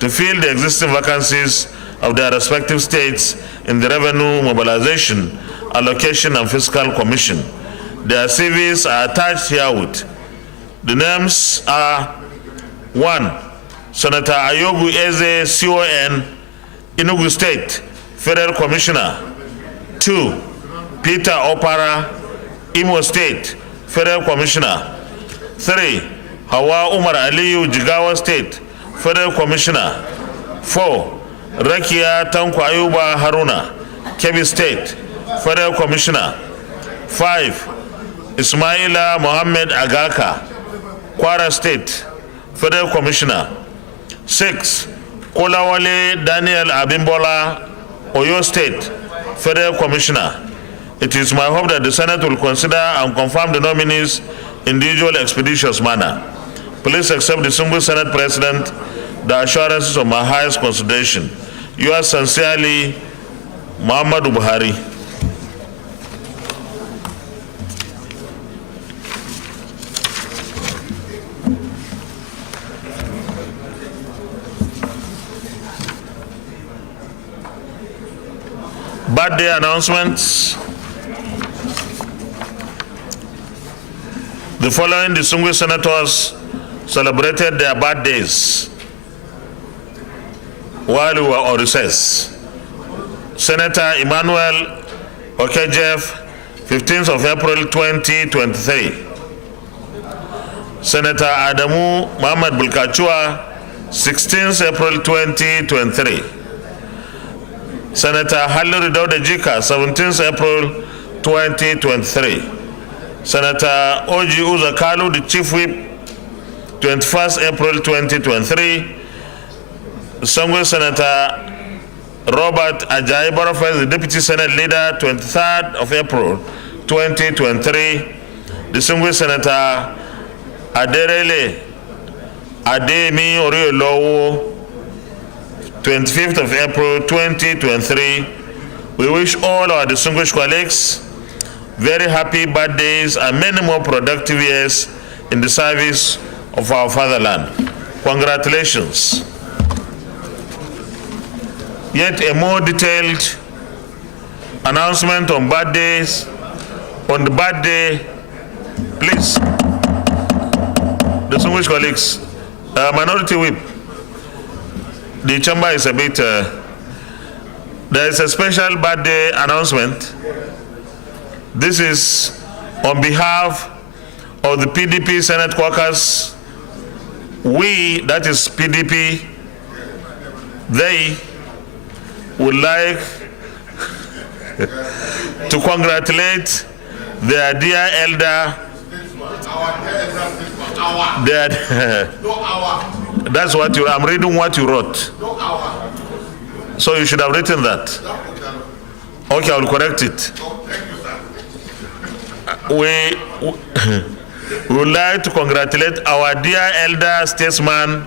to fill the existing vacancies of their respective states in the Revenue Mobilization, Allocation and Fiscal Commission. Their CVs are attached herewith. The names are 1. Senator Ayogu Eze, CON, Enugu State, Federal Commissioner. 2. Peter Opara, Imo State, Federal Commissioner. 3. Hawa Umar Aliyu, Jigawa State, Federal Commissioner. 4. Rakia Tanko Ayuba Haruna, Kebbi State, Federal Commissioner. 5. Ismaila Mohammed Agaka, Kwara State, Federal Commissioner. 6. Kolawale Daniel Abimbola, Oyo State, Federal Commissioner. It is my hope that the Senate will consider and confirm the nominees in the usual expeditious manner. Please accept, distinguished Senate President, the assurances of my highest consideration. Yours sincerely, Muhammadu Buhari. Birthday announcements. The following distinguished senators celebrated their birthdays while we were on recess. Senator Emmanuel Okejef, 15th of April 2023. Senator Adamu Muhammad Bulkachua, 16th April 2023. Senator Halil Dawda-Jika, 17th April 2023. Senator Oji Uzakalu, the Chief Whip, 21st April 2023. Distinguished Senator Robert Ajayi Barofes, the Deputy Senate Leader, 23rd of April 2023. Distinguished Senator Aderele Ademi Oriolowo, 25th of April 2023. We wish all our distinguished colleagues very happy birthdays and many more productive years in the service of our fatherland. Congratulations. Yet a more detailed announcement on birthdays. On the birthday, please, distinguished colleagues, Minority Whip, the chamber is a bit, there is a special birthday announcement. This is on behalf of the PDP Senate caucus. We, that is PDP, they would like to congratulate their dear elder. That's what I'm reading what you wrote. So you should have written that. Okay, I will correct it. We would like to congratulate our dear elder statesman,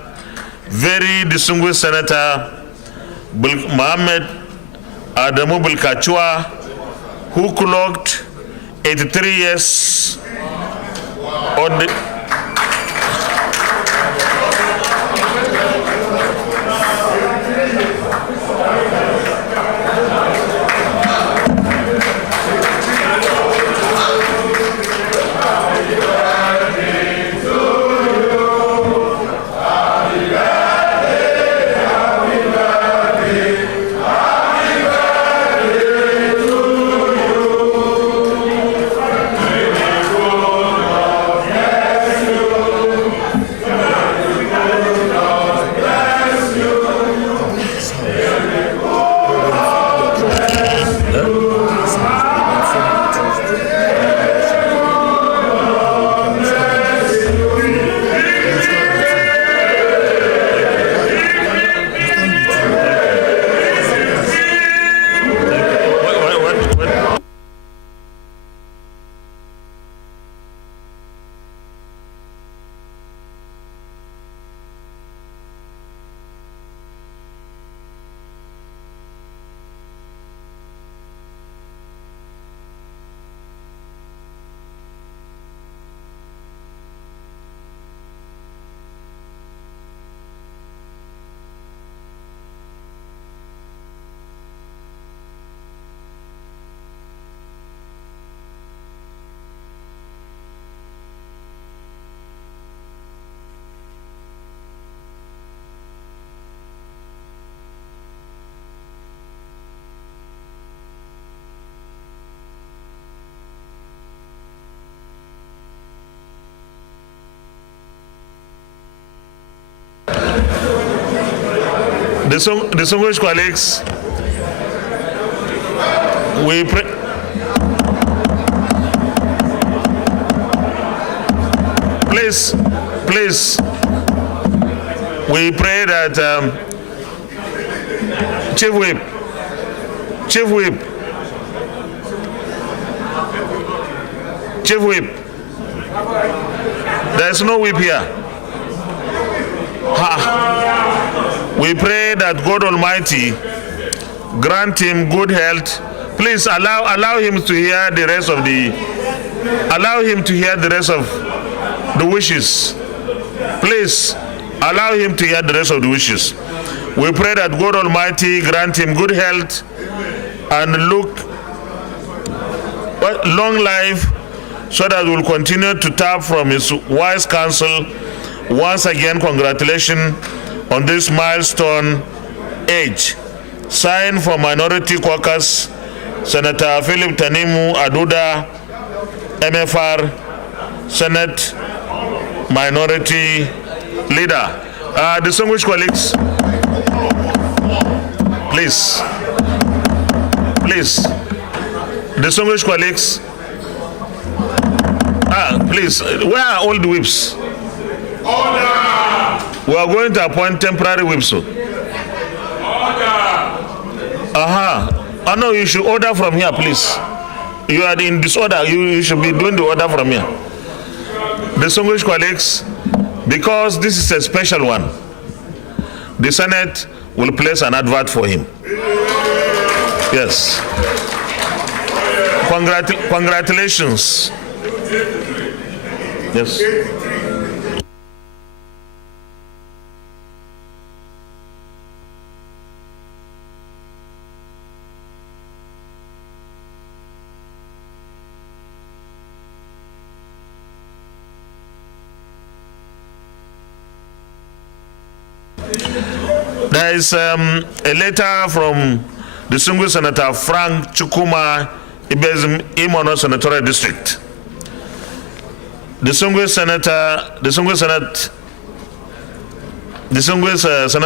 very distinguished Senator Mohammed Adamu Bulkachua, who clocked 83 years on the Distinguished colleagues, we pray. Please, we pray that Chief Whip, there's no whip here. We pray that God Almighty grant him good health. Please allow him to hear the rest of the wishes. Please allow him to hear the rest of the wishes. We pray that God Almighty grant him good health and long life, so that we'll continue to tap from his wise counsel. Once again, congratulations on this milestone age. Signed for Minority Caucus, Senator Philip Tanimu Aduda, MFR, Senate Minority Leader. Distinguished colleagues, please. Distinguished colleagues, please, where are all the whips? Order! We are going to appoint temporary whips. Order! Oh no, you should order from here, please. You are in disorder. You should be doing the order from here. Distinguished colleagues, because this is a special one, the Senate will place an advert for him. Yes. Congratulations. Yes. There is a letter from distinguished Senator Frank Chukuma Ibezim Imono Senatorial District. Distinguished Senate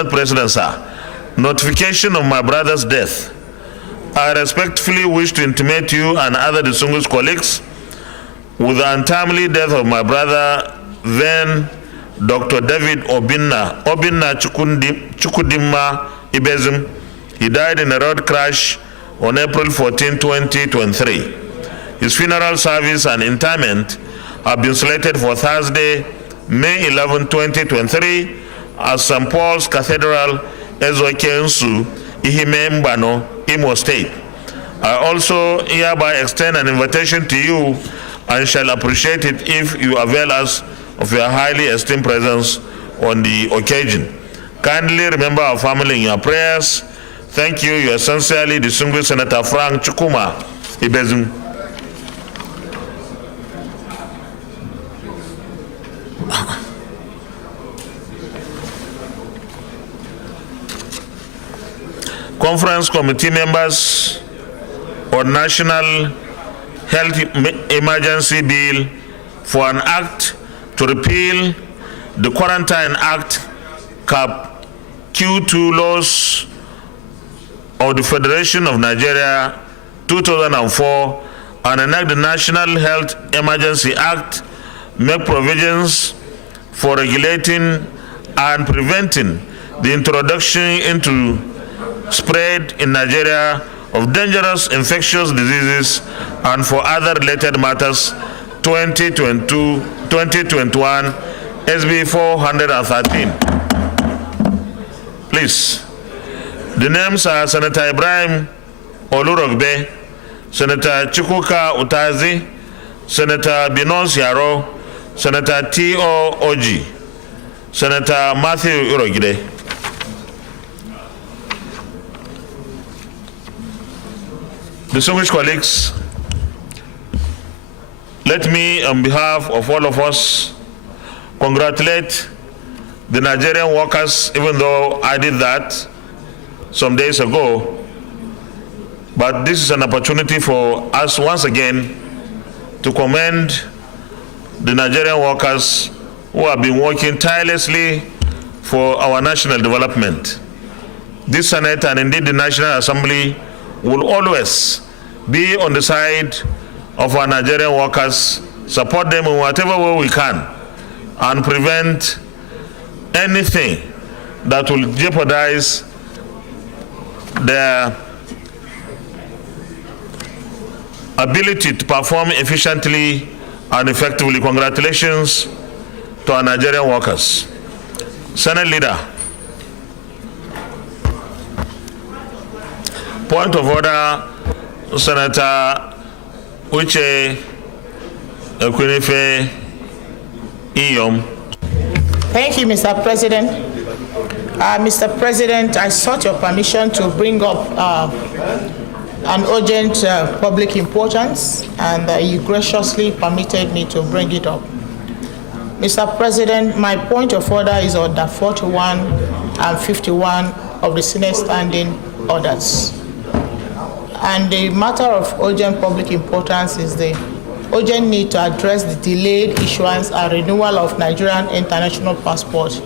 President, sir, notification of my brother's death. I respectfully wish to intimate you and other distinguished colleagues with the untimely death of my brother, then Dr. David Obinna Chukudima Ibezim. He died in a road crash on April 14, 2023. His funeral service and interment have been slated for Thursday, May 11, 2023 at St. Paul's Cathedral, Ezokensu, Ihime Mbano, Imo State. I also hereby extend an invitation to you and shall appreciate it if you avail us of your highly esteemed presence on the occasion. Kindly remember our family in your prayers. Thank you. Your sincerely distinguished Senator Frank Chukuma Ibezim. Conference committee members on National Health Emergency Bill for an act to repeal the Quarantine Act, Cap Q2 laws of the Federation of Nigeria 2004 and enact the National Health Emergency Act, make provisions for regulating and preventing the introduction into spread in Nigeria of dangerous infectious diseases and for other related matters, 2021 SB 413. Please. The names are Senator Ibrahim Olurogbe, Senator Chukwuka Utazi, Senator Binos Yaro, Senator T.O. Oji, Senator Matthew Urogide. Distinguished colleagues, let me, on behalf of all of us, congratulate the Nigerian workers, even though I did that some days ago. But this is an opportunity for us once again to commend the Nigerian workers who have been working tirelessly for our national development. this Senate and indeed the National Assembly will always be on the side of our Nigerian workers, support them in whatever way we can, and prevent anything that will jeopardize their ability to perform efficiently and effectively. Congratulations to our Nigerian workers. Senate Leader. Point of order, Senator Uche Ekwinife Iyom. Thank you, Mr. President. Mr. President, I sought your permission to bring up an urgent public importance, and you graciously permitted me to bring it up. Mr. President, my point of order is order 41 and 51 of the Senate Standing Orders. And the matter of urgent public importance is the urgent need to address the delayed issuance and renewal of Nigerian international passport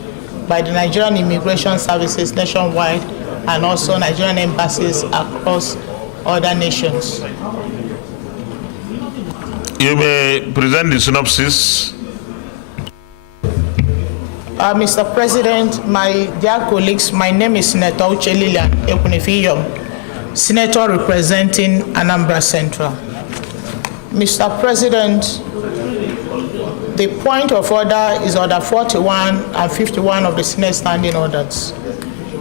by the Nigerian Immigration Services nationwide and also Nigerian embassies across other nations. You may present the synopsis. Mr. President, my dear colleagues, my name is Senator Uche Ekwinife Iyom, Senator representing Anambra Central. Mr. President, the point of order is order 41 and 51 of the Senate Standing Orders.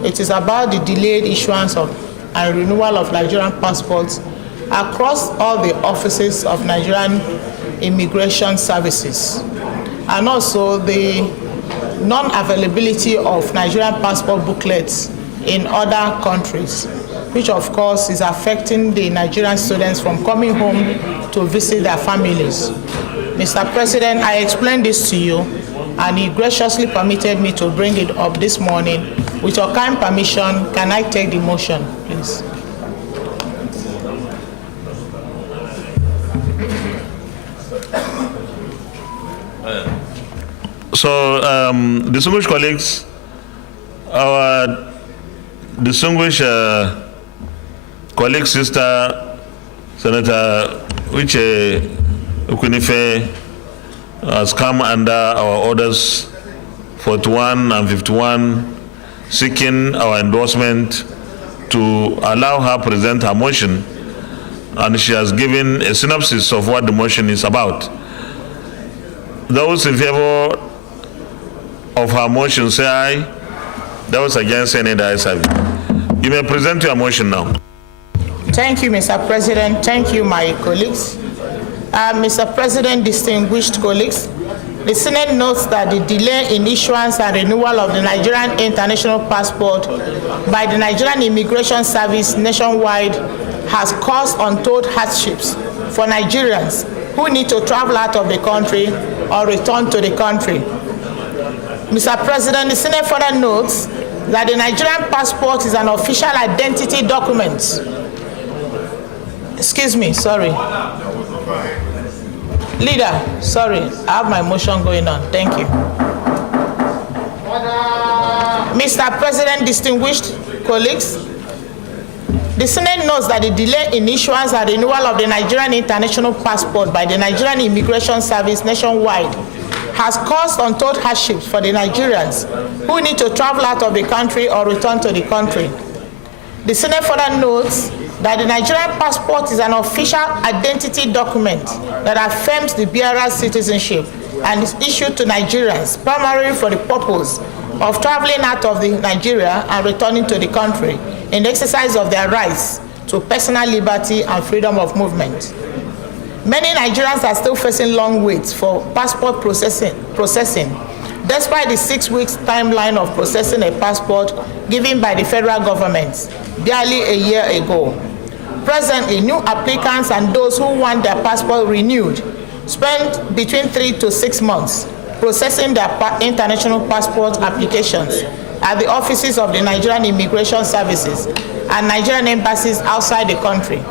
It is about the delayed issuance of and renewal of Nigerian passports across all the offices of Nigerian Immigration Services, and also the non-availability of Nigerian passport booklets in other countries, which of course is affecting the Nigerian students from coming home to visit their families. Mr. President, I explained this to you, and he graciously permitted me to bring it up this morning. With your kind permission, can I take the motion, please? So, distinguished colleagues, our distinguished colleague sister, Senator Uche Ekwinife, has come under our orders 41 and 51, seeking our endorsement to allow her present her motion, and she has given a synopsis of what the motion is about. Those in favor of her motion say aye. Those against say nay. The ayes have it. You may present your motion now. Thank you, Mr. President. Thank you, my colleagues. Mr. President, distinguished colleagues, the Senate notes that the delay in issuance and renewal of the Nigerian international passport by the Nigerian Immigration Service nationwide has caused untold hardships for Nigerians who need to travel out of the country or return to the country. Mr. President, the Senate further notes that the Nigerian passport is an official identity document. Excuse me, sorry. Leader, sorry, I have my motion going on. Thank you. Mr. President, distinguished colleagues, the Senate notes that the delay in issuance and renewal of the Nigerian international passport by the Nigerian Immigration Service nationwide has caused untold hardships for the Nigerians who need to travel out of the country or return to the country. The Senate further notes that the Nigerian passport is an official identity document that affirms the bearer's citizenship and is issued to Nigerians primarily for the purpose of traveling out of Nigeria and returning to the country in the exercise of their rights to personal liberty and freedom of movement. Many Nigerians are still facing long waits for passport processing, despite the 6 weeks timeline of processing a passport given by the federal government barely a year ago. Presently, new applicants and those who want their passport renewed spend between 3 to 6 months processing their international passport applications at the offices of the Nigerian Immigration Services and Nigerian embassies outside the country.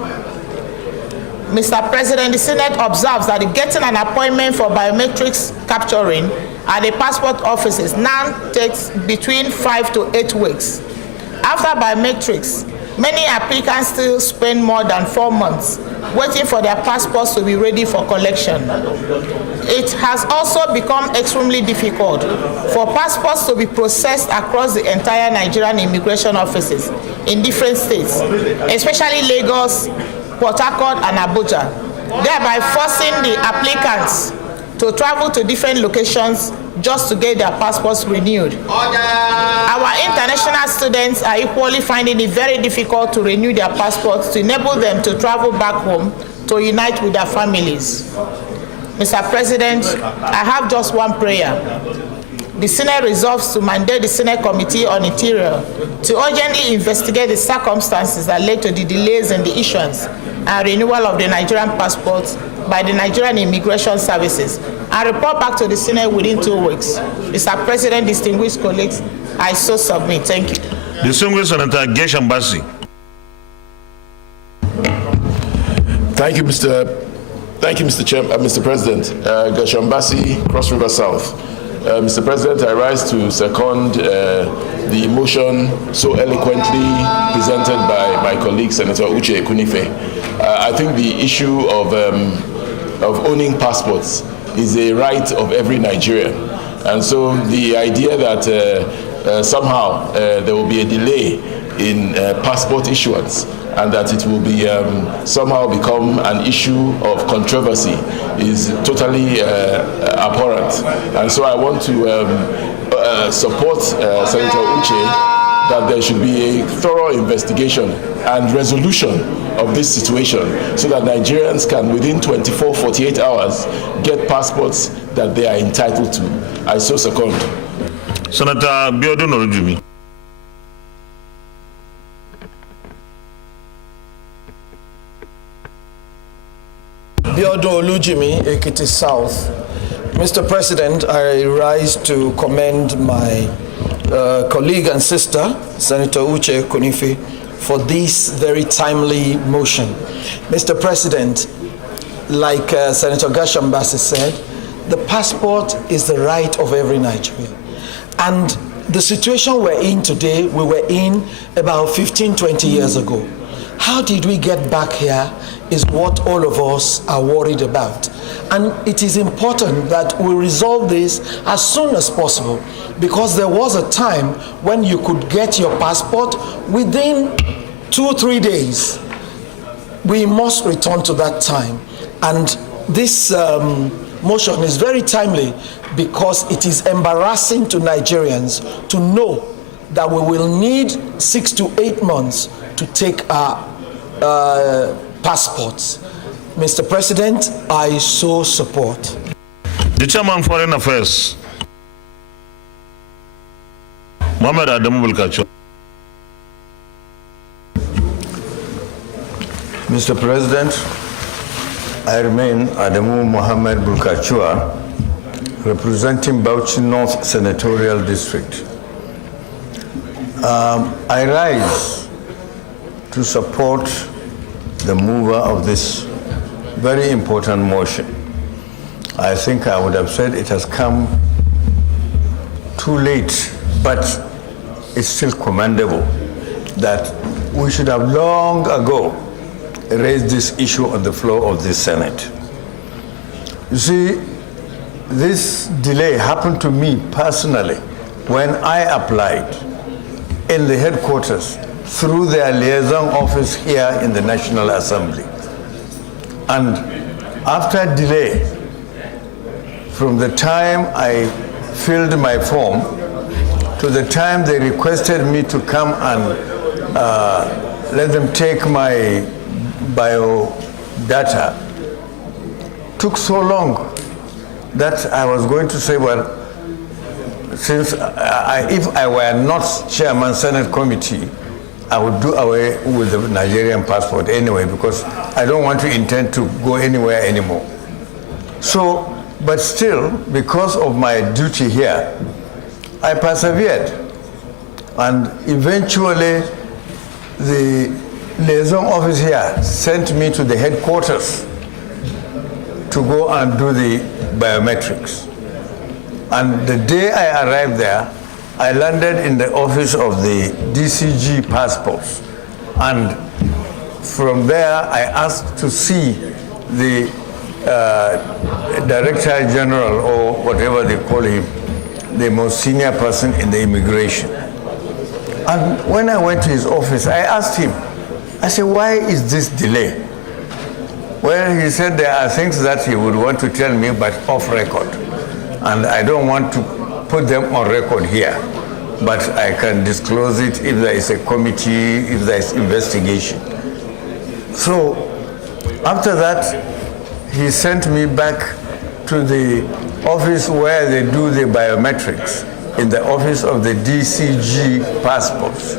Mr. President, the Senate observes that getting an appointment for biometrics capturing at the passport offices now takes between 5 to 8 weeks. After biometrics, many applicants still spend more than 4 months waiting for their passports to be ready for collection. It has also become extremely difficult for passports to be processed across the entire Nigerian immigration offices in different states, especially Lagos, Port Harcourt, and Abuja, thereby forcing the applicants to travel to different locations just to get their passports renewed. Our international students are equally finding it very difficult to renew their passports to enable them to travel back home to unite with their families. Mr. President, I have just one prayer. The Senate resolves to mandate the Senate Committee on Interior to urgently investigate the circumstances that led to the delays in the issuance and renewal of the Nigerian passports by the Nigerian Immigration Services and report back to the Senate within 2 weeks. Mr. President, distinguished colleagues, I so submit. Thank you. Distinguished Senator Geshambasi. Thank you, Mr. President. Geshambasi, Cross River South. Mr. President, I rise to second the motion so eloquently presented by my colleague, Senator Uche Kunife. I think the issue of owning passports is a right of every Nigerian. And so the idea that somehow there will be a delay in passport issuance and that it will be somehow become an issue of controversy is totally abhorrent. And so I want to support Senator Uche that there should be a thorough investigation and resolution of this situation so that Nigerians can, within 24, 48 hours, get passports that they are entitled to. I so second. Senator Biodun Orujumi. Biodun Olujimi, Ekiti South. Mr. President, I rise to commend my colleague and sister, Senator Uche Kunife, for this very timely motion. Mr. President, like Senator Geshambasi said, the passport is the right of every Nigerian. And the situation we're in today, we were in about 15, 20 years ago. How did we get back here is what all of us are worried about. And it is important that we resolve this as soon as possible, because there was a time when you could get your passport within 2-3 days. We must return to that time. And this motion is very timely because it is embarrassing to Nigerians to know that we will need 6 to 8 months to take our passports. Mr. President, I so support. The Chairman Foreign Affairs, Mohamed Adamu Bulkacho. Mr. President, I remain Adamu Mohamed Bulkachua, representing Bauchi North Senatorial District. I rise to support the mover of this very important motion. I think I would have said it has come too late, but it's still commendable that we should have long ago raised this issue on the floor of the Senate. You see, this delay happened to me personally when I applied in the headquarters through their liaison office here in the National Assembly. And after delay, from the time I filled my form to the time they requested me to come and let them take my biodata, took so long that I was going to say, well, since if I were not chairman Senate committee, I would do away with the Nigerian passport anyway, because I don't want to intend to go anywhere anymore. So, but still, because of my duty here, I persevered. And eventually, the liaison office here sent me to the headquarters to go and do the biometrics. And the day I arrived there, I landed in the office of the DCG passports, and from there I asked to see the Director General, or whatever they call him, the most senior person in the immigration. And when I went to his office, I asked him, I said, why is this delay? Well, he said there are things that he would want to tell me, but off record. And I don't want to put them on record here. But I can disclose it if there is a committee, if there is investigation. So after that, he sent me back to the office where they do the biometrics, in the office of the DCG passports.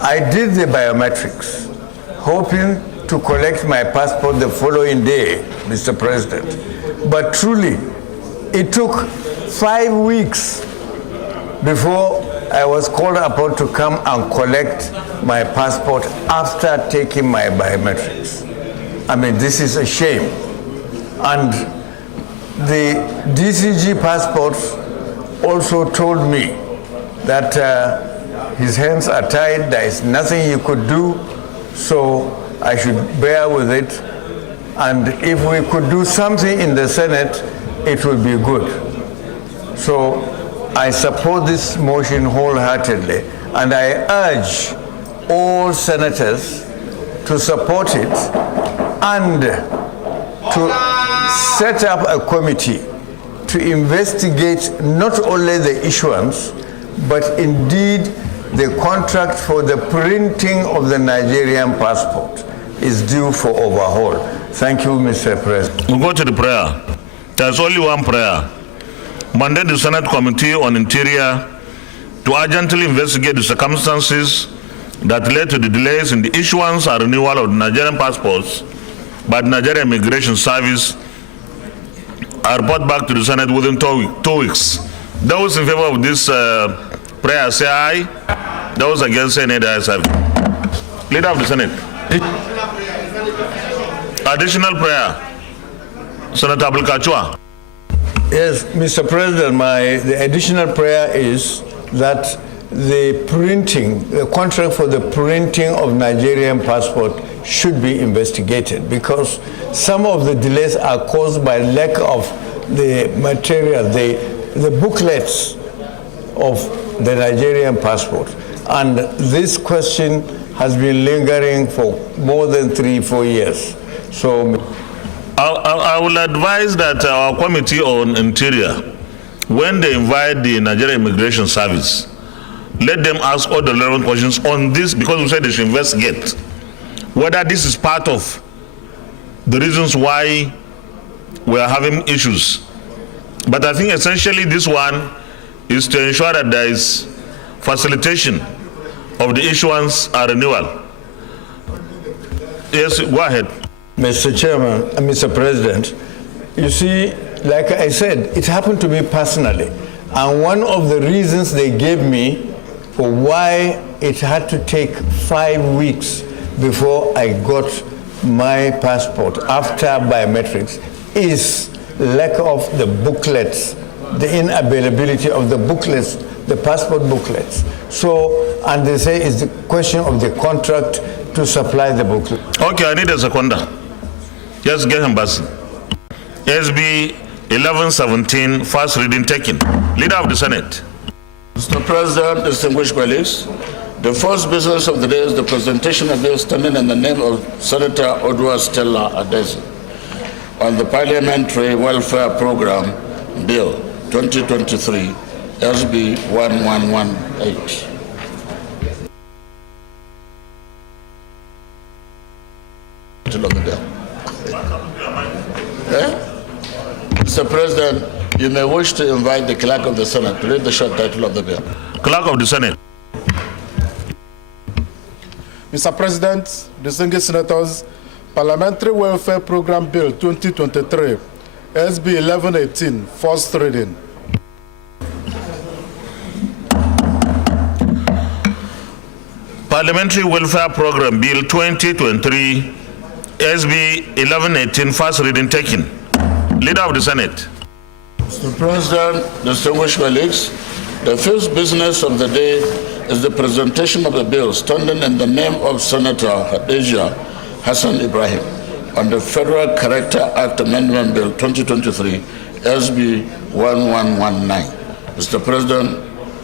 I did the biometrics, hoping to collect my passport the following day, Mr. President. But truly, it took 5 weeks before I was called upon to come and collect my passport after taking my biometrics. I mean, this is a shame. And the DCG passports also told me that his hands are tied, there is nothing he could do, so I should bear with it. And if we could do something in the Senate, it would be good. So I support this motion wholeheartedly, and I urge all senators to support it and to set up a committee to investigate not only the issuance, but indeed the contract for the printing of the Nigerian passport is due for overhaul. Thank you, Mr. President. We'll go to the prayer. There's only one prayer. Mandate the Senate Committee on Interior to urgently investigate the circumstances that led to the delays in the issuance and renewal of the Nigerian passports by the Nigerian Immigration Service are report back to the Senate within 2 weeks. Those in favor of this prayer say aye. Those against say nay. The ayes have it. Leader of the Senate. Additional prayer. Senator Abulkachua. Yes, Mr. President, the additional prayer is that the contract for the printing of Nigerian passport should be investigated, because some of the delays are caused by lack of the material, the booklets of the Nigerian passport. And this question has been lingering for more than 3-4 years. So I will advise that our Committee on Interior, when they invite the Nigerian Immigration Service, let them ask all the relevant questions on this, because we said they should investigate whether this is part of the reasons why we are having issues. But I think essentially this one is to ensure that there is facilitation of the issuance and renewal. Yes, go ahead. Mr. Chairman and Mr. President, you see, like I said, it happened to me personally. And one of the reasons they gave me for why it had to take 5 weeks before I got my passport after biometrics is lack of the booklets, the inavailability of the booklets, the passport booklets. So, and they say it's the question of the contract to supply the booklet. Okay, I need a seconder. Just get him, Bassi. SB 1117, first reading taken. Leader of the Senate. Mr. President, distinguished colleagues, the first business of the day is the presentation of bill standing in the name of Senator Odua Stella Adesi on the Parliamentary Welfare Program Bill 2023, SB 1118. Of the bill. Mr. President, you may wish to invite the Clerk of the Senate to read the short title of the bill. Clerk of the Senate. Mr. President, distinguished senators, Parliamentary Welfare Program Bill 2023, SB 1118, first reading. Parliamentary Welfare Program Bill 2023, SB 1118, first reading taken. Leader of the Senate. Mr. President, distinguished colleagues, The fifth business of the day is the presentation of a bill standing in the name of Senator Hadejia Hassan Ibrahim on the Federal Character Act Amendment Bill 2023, SB 1119. Mr. President,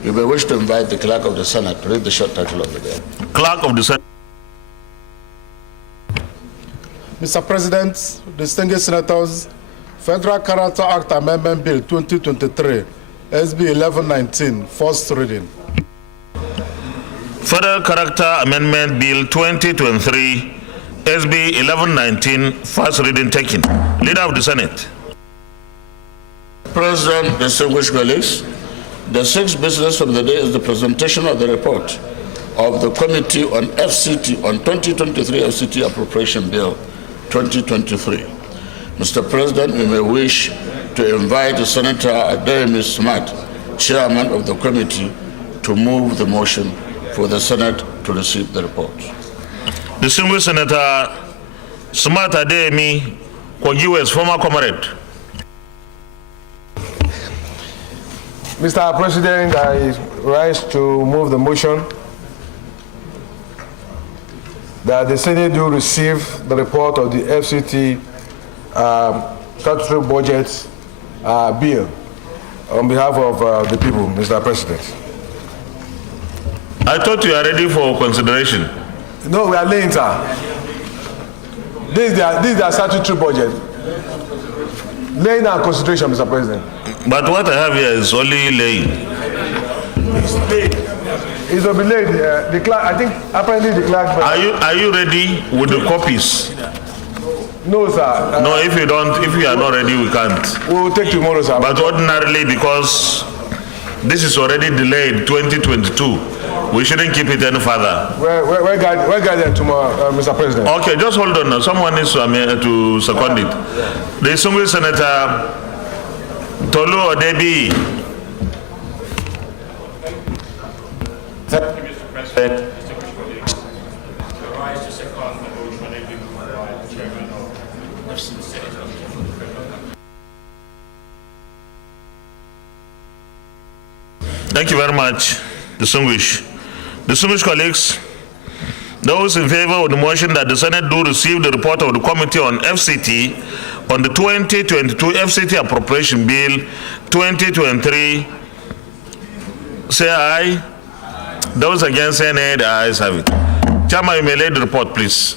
we may wish to invite the Clerk of the Senate to read the short title of the bill. Clerk of the Senate. Mr. President, distinguished senators, Federal Character Act Amendment Bill 2023, SB 1119, first reading. Federal Character Amendment Bill 2023, SB 1119, first reading taken. Leader of the Senate. President, distinguished colleagues, the sixth business of the day is the presentation of the report of the Committee on FCT on 2023 FCT Appropriation Bill 2023. Mr. President, we may wish to invite Senator Adeyemi Smart, Chairman of the committee, to move the motion for the Senate to receive the report. Distinguished Senator Smart Adeyemi, Kogiwes, former comrade. Mr. President, I rise to move the motion that the Senate do receive the report of the FCT statutory budget bill on behalf of the people, Mr. President. I thought you are ready for consideration. No, we are laying, sir. This is their statutory budget. Laying and consideration, Mr. President. But what I have here is only laying. It will be laid. The clerk, I think, apparently the clerk. Are you ready with the copies? No, sir. No, if you are not ready, we can't. We will take tomorrow, sir. But ordinarily, because this is already delayed 2022, we shouldn't keep it any further. We're guided tomorrow, Mr. President. Okay, just hold on. Someone needs to second it. The distinguished Senator Tolu Odebi. Thank you, Mr. President. Distinguished colleagues, I rise to second the motion moved by the Chairman of the Senate. Thank you very much, distinguished colleagues. Those in favor of the motion that the Senate do receive the report of the Committee on FCT on the 2022 FCT Appropriation Bill 2023, say aye. Those against say nay, the ayes have it. Chairman, you may lay the report, please.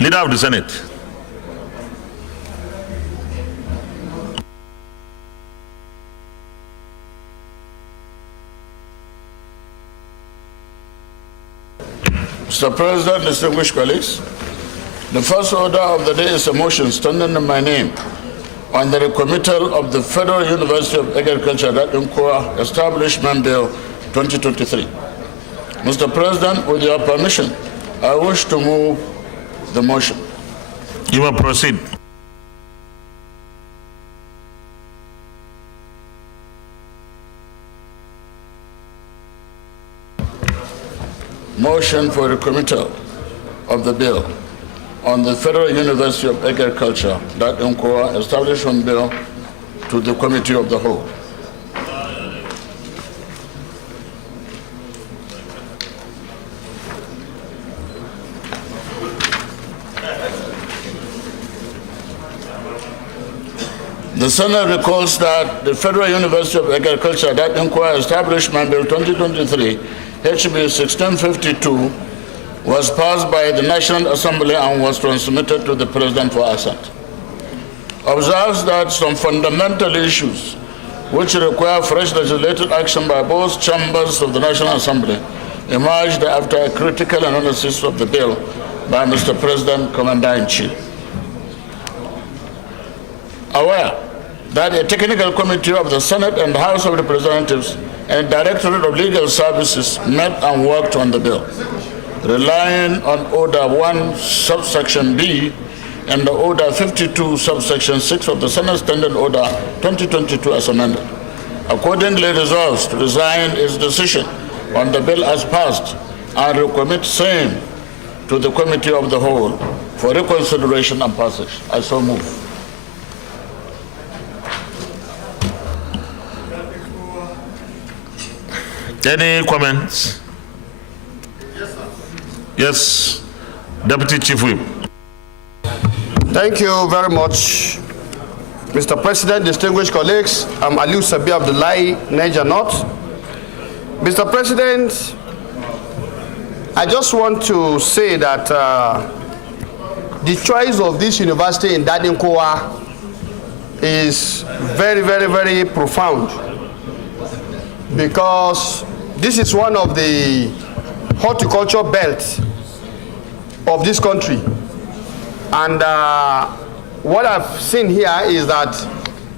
Leader of the Senate. Mr. President, distinguished colleagues, the first order of the day is a motion standing in my name on the recommittal of the Federal University of Agriculture that Nkwa Establishment Bill 2023. Mr. President, with your permission, I wish to move the motion. You may proceed. Motion for recommittal of the bill on the Federal University of Agriculture, that Nkwa Establishment Bill, to the Committee of the Whole. The Senate recalls that the Federal University of Agriculture that inquiry Establishment Bill 2023, HB 1652, was passed by the National Assembly and was transmitted to the President for assent. Observes that some fundamental issues which require fresh legislative action by both chambers of the National Assembly emerged after a critical analysis of the bill by Mr. President, Commander-in-Chief. Aware that a technical committee of the Senate and House of Representatives and Directorate of Legal Services met and worked on the bill, relying on Order 1, subsection B, and the Order 52, subsection 6 of the Senate Standing Order 2022 as amended. Accordingly resolves to resign its decision on the bill as passed and recommit same to the Committee of the Whole for reconsideration and passage. I so move. Any comments? Yes, Deputy Chief Whip. Thank you very much, Mr. President, distinguished colleagues. I'm Aliu Sabi Abdullahi, Niger North. Mr. President, I just want to say that the choice of this university in Dadinkowa is very, very, very profound, because this is one of the horticulture belts of this country. And what I've seen here is that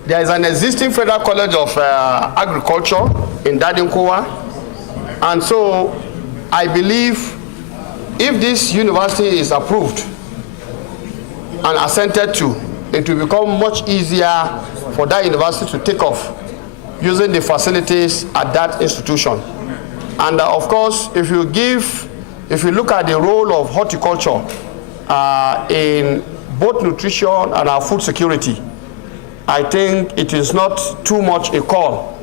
there is an existing Federal College of Agriculture in Dadinkowa. And so I believe if this university is approved and assented to, it will become much easier for that university to take off using the facilities at that institution. And of course, if you look at the role of horticulture in both nutrition and our food security, I think it is not too much a call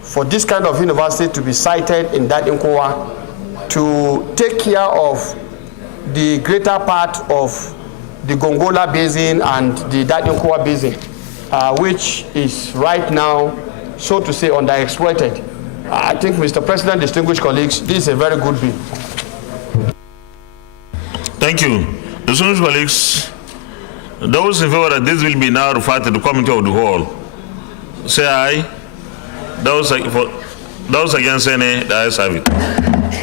for this kind of university to be cited in Dadinkowa to take care of the greater part of the Gongola Basin and the Dadinkowa Basin, which is right now, so to say, underexploited. I think, Mr. President, distinguished colleagues, this is a very good bill. Thank you. Distinguished colleagues, those in favor that this will be now referred to the Committee of the Whole, say aye. Those against say nay, the ayes have it.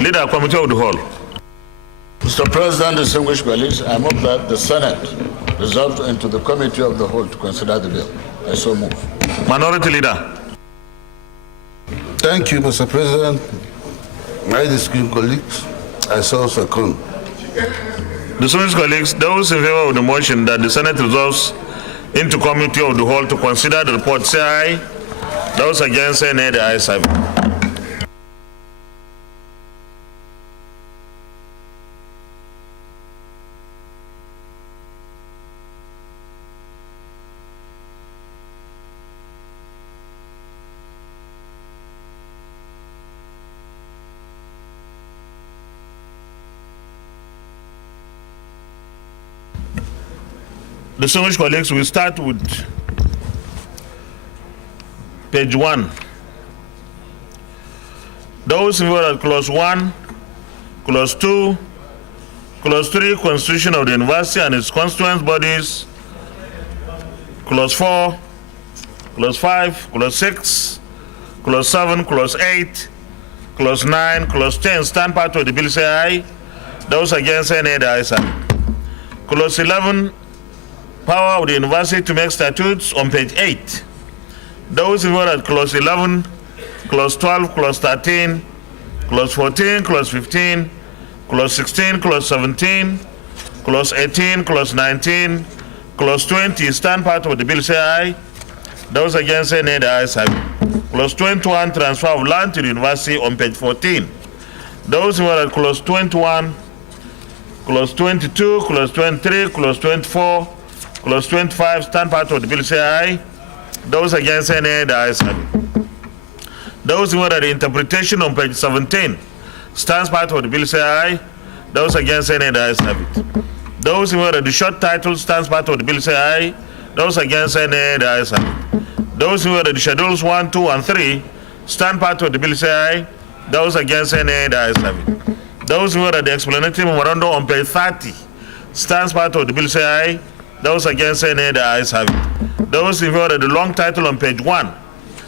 Leader, Committee of the Whole. Mr. President, distinguished colleagues, I move that the Senate resolve into the Committee of the Whole to consider the bill. I so move. Minority Leader. Thank you, Mr. President. My distinguished colleagues, I so second. Distinguished colleagues, those in favor of the motion that the Senate resolves into Committee of the Whole to consider the report, say aye. Those against say nay, the ayes have it. Distinguished colleagues, we start with page 1. Those in favor of clause 1, clause 2, clause 3, Constitution of the University and its constituent bodies, clause 4, clause 5, clause 6, clause 7, clause 8, clause 9, clause 10, stand part of the bill, say aye. Those against say nay, the ayes have it. Clause 11, power of the university to make statutes, on page 8. Those in favor at clause 11, clause 12, clause 13, clause 14, clause 15, clause 16, clause 17, clause 18, clause 19, clause 20, stand part of the bill, say aye. Those against say nay, the ayes have it. Clause 21, transfer of land to the university, on page 14. Those in favor at clause 21, clause 22, clause 23, clause 24, clause 25, stand part of the bill, say aye. Those against say nay, the ayes have it. Those in favor of the interpretation on page 17, stands part of the bill, say aye. Those against say nay, the ayes have it. Those in favor of the short title, stands part of the bill, say aye. Those against any, the ayes have it. Those who are the schedules 1, 2, and 3 stand part of the bill say aye. Those against any, the ayes have it. Those who are the explanatory memorandum on page 30 stands part of the bill say aye. Those against any, the ayes have it. Those in favor of the long title on page 1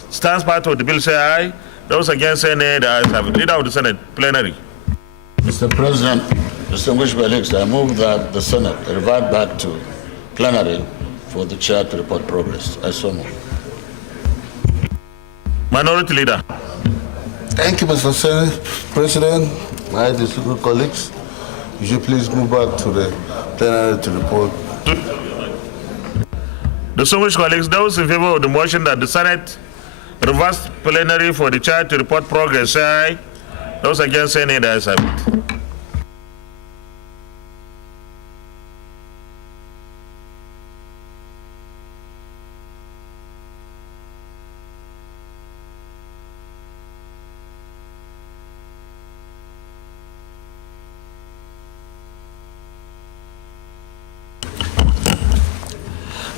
stands part of the bill say aye. Those against any, the ayes have it. Leader of the Senate, plenary. Mr. President, distinguished colleagues, I move that the Senate revert back to plenary for the chair to report progress. I so move. Minority Leader. Thank you, Mr. Senate President. My distinguished colleagues, would you please move back to the plenary to report? Distinguished colleagues, those in favor of the motion that the Senate reverse plenary for the chair to report progress, say aye. Those against any, the ayes have it.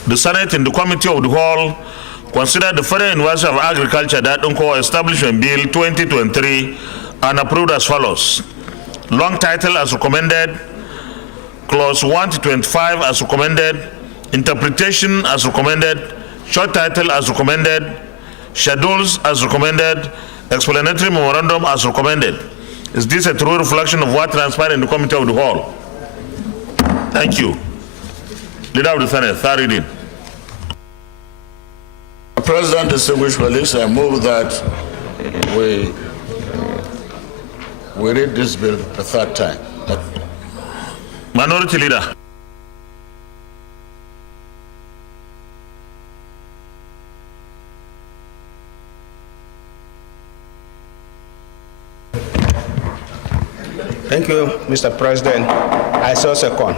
The Senate in the Committee of the Whole considered the Federal University of Agriculture that Establishment Bill 2023 and approved as follows. Long title as recommended, clause 1 to 25 as recommended, interpretation as recommended, short title as recommended, schedules as recommended, explanatory memorandum as recommended. Is this a true reflection of what transpired in the Committee of the Whole? Thank you. Leader of the Senate, third reading. President, distinguished colleagues, I move that we read this bill the third time. Minority Leader. Thank you, Mr. President. I so second.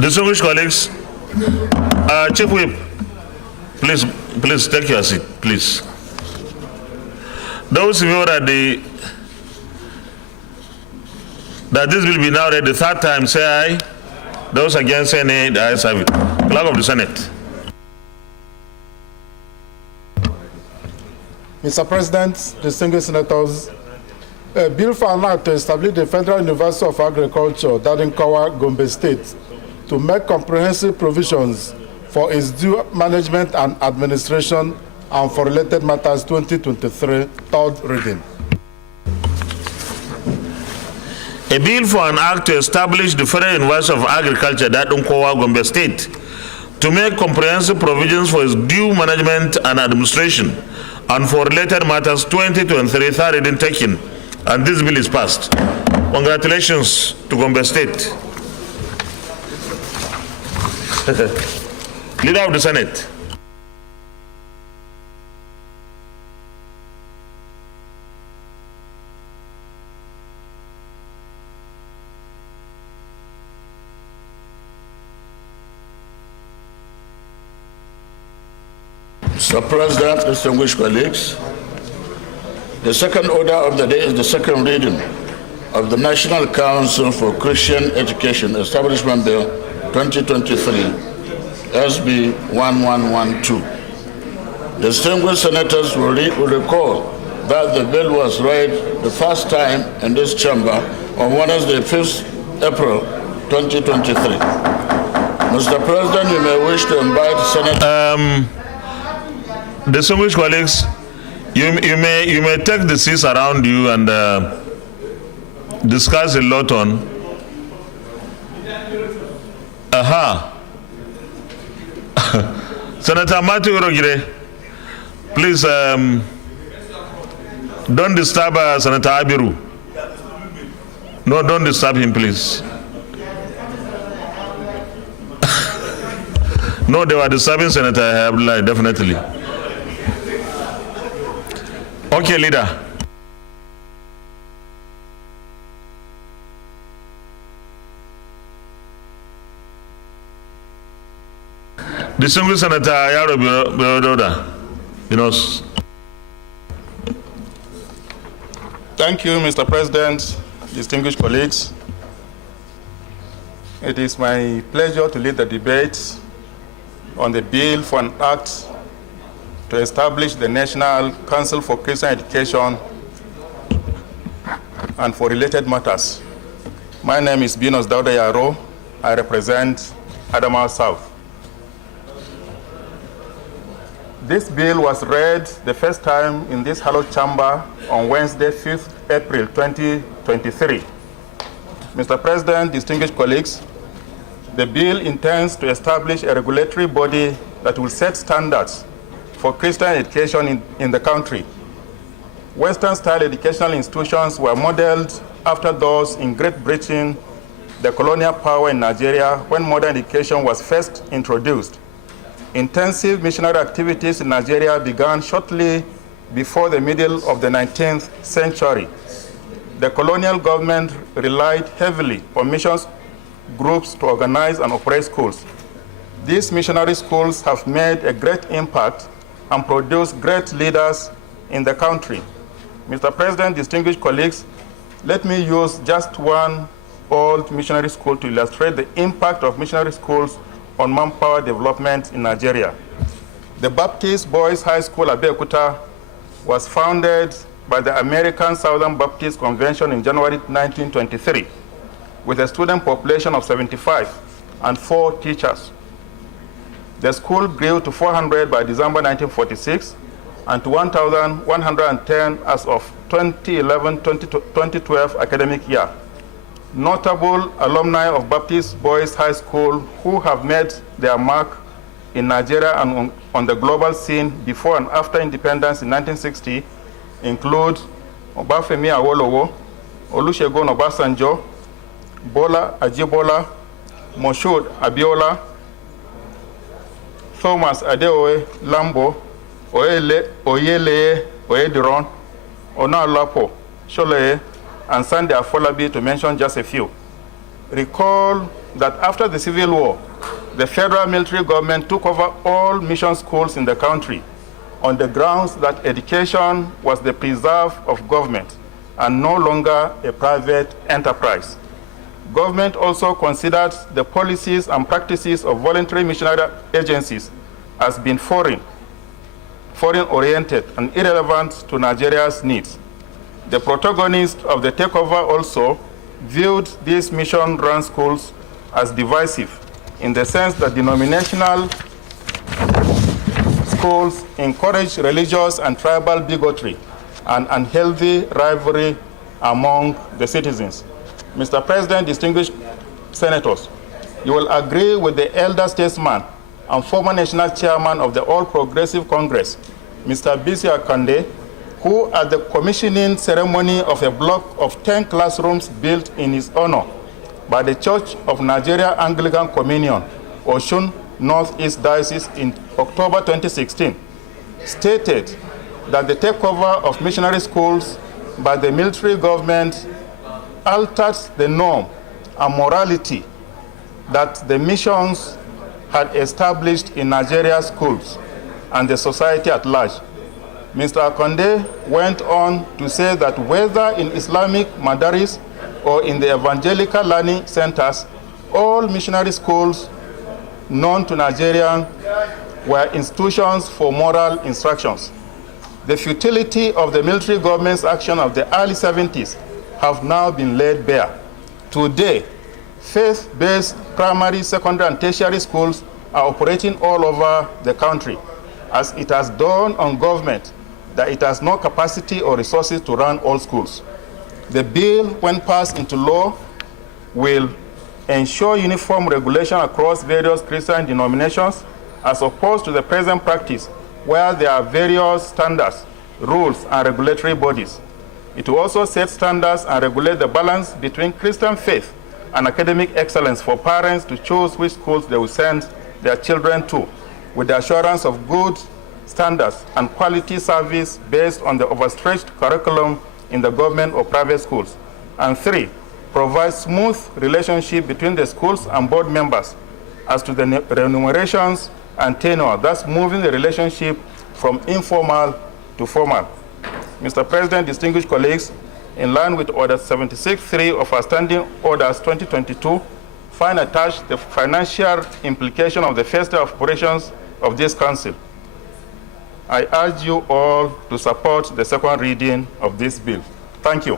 Distinguished colleagues, Chief Whip, please take your seat, please. Those who that this will be now read the third time, say aye. Those against say nay, the ayes have it. Clerk of the Senate. Mr. President, distinguished senators, a bill for an act to establish the Federal University of Agriculture, Dadinkawa, Gombe State, to make comprehensive provisions for its due management and administration and for related matters 2023, third reading. A bill for an act to establish the Federal University of Agriculture, Dadinkawa, Gombe State, to make comprehensive provisions for its due management and administration and for related matters 2023, third reading taken, and this bill is passed. Congratulations to Gombe State. Leader of the Senate. Mr. President, distinguished colleagues, the second order of the day is the second reading of the National Council for Christian Education Establishment Bill 2023, SB 1112. Distinguished senators will recall that the bill was read the first time in this chamber on Wednesday, 5th April 2023. Mr. President, you may wish to invite Senator. Distinguished colleagues, you may take the seats around you and discuss a lot on. Senator Matthew Rogire, please don't disturb Senator Abiru. No, don't disturb him, please. No, they were disturbing Senator Abdullahi, definitely. Okay, Leader. Distinguished Senator Yaro Birododa, Thank you, Mr. President, distinguished colleagues. It is my pleasure to lead the debate on the bill for an act to establish the National Council for Christian Education and for related matters. My name is Binos Dauda Yaro. I represent Adamawa South. This bill was read the first time in this hallowed chamber on Wednesday, 5th April 2023. Mr. President, distinguished colleagues, the bill intends to establish a regulatory body that will set standards for Christian education in the country. Western-style educational institutions were modeled after those in Great Britain, the colonial power in Nigeria, when modern education was first introduced. Intensive missionary activities in Nigeria began shortly before the middle of the 19th century. The colonial government relied heavily on missions groups to organize and operate schools. These missionary schools have made a great impact and produced great leaders in the country. Mr. President, distinguished colleagues, let me use just one old missionary school to illustrate the impact of missionary schools on manpower development in Nigeria. The Baptist Boys High School, Abeokuta, was founded by the American Southern Baptist Convention in January 1923, with a student population of 75 and 4 teachers. The school grew to 400 by December 1946 and to 1,110 as of 2011-2012 academic year. Notable alumni of Baptist Boys High School who have made their mark in Nigeria and on the global scene before and after independence in 1960 include Obafemi Awolowo, Olusegun Obasanjo, Bola Ajibola, Moshood Abiola, Thomas Adeoye Lambo, Oyeleye Oyediron, Onalapo Sholeye, and Sunday Afolabi, to mention just a few. Recall that after the Civil War, the federal military government took over all mission schools in the country on the grounds that education was the preserve of government and no longer a private enterprise. Government also considered the policies and practices of voluntary missionary agencies as being foreign-oriented and irrelevant to Nigeria's needs. The protagonists of the takeover also viewed these mission-run schools as divisive in the sense that denominational schools encourage religious and tribal bigotry and unhealthy rivalry among the citizens. Mr. President, distinguished senators, you will agree with the elder statesman and former national chairman of the All Progressive Congress, Mr. Bisi Akande, who at the commissioning ceremony of a block of 10 classrooms built in his honor by the Church of Nigeria Anglican Communion, Osun Northeast Diocese in October 2016, stated that the takeover of missionary schools by the military government altered the norm and morality that the missions had established in Nigeria's schools and the society at large. Mr. Akande went on to say that whether in Islamic madaris or in the evangelical learning centers, all missionary schools known to Nigerians were institutions for moral instructions. The futility of the military government's action of the early 70s have now been laid bare. Today, faith-based primary, secondary, and tertiary schools are operating all over the country, as it has dawned on government that it has no capacity or resources to run all schools. The bill, when passed into law, will ensure uniform regulation across various Christian denominations, as opposed to the present practice where there are various standards, rules, and regulatory bodies. It will also set standards and regulate the balance between Christian faith and academic excellence for parents to choose which schools they will send their children to, with the assurance of good standards and quality service based on the overstretched curriculum in the government or private schools. And 3, provide smooth relationship between the schools and board members as to the remunerations and tenure, thus moving the relationship from informal to formal. Mr. President, distinguished colleagues, in line with Order 76.3 of our Standing Orders 2022, find attached the financial implication of the first day of operations of this council. I urge you all to support the second reading of this bill. Thank you.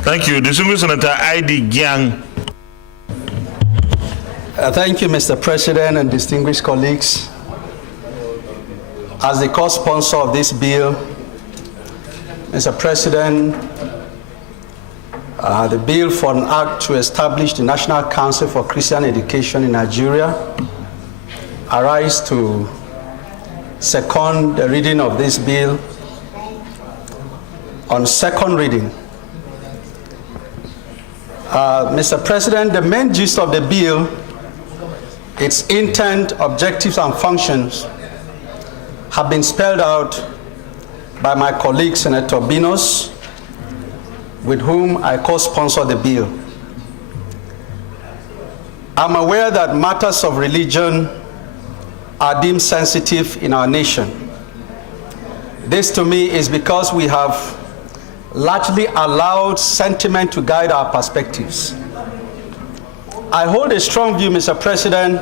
Thank you. Distinguished Senator I.D. Gyang. Thank you, Mr. President and distinguished colleagues. As the co-sponsor of this bill, Mr. President, the bill for an act to establish the National Council for Christian Education in Nigeria, I rise to second the reading of this bill. On second reading, Mr. President, the main gist of the bill, its intent, objectives, and functions have been spelled out by my colleague, Senator Binos, with whom I co-sponsor the bill. I'm aware that matters of religion are deemed sensitive in our nation. This to me is because we have largely allowed sentiment to guide our perspectives. I hold a strong view, Mr. President,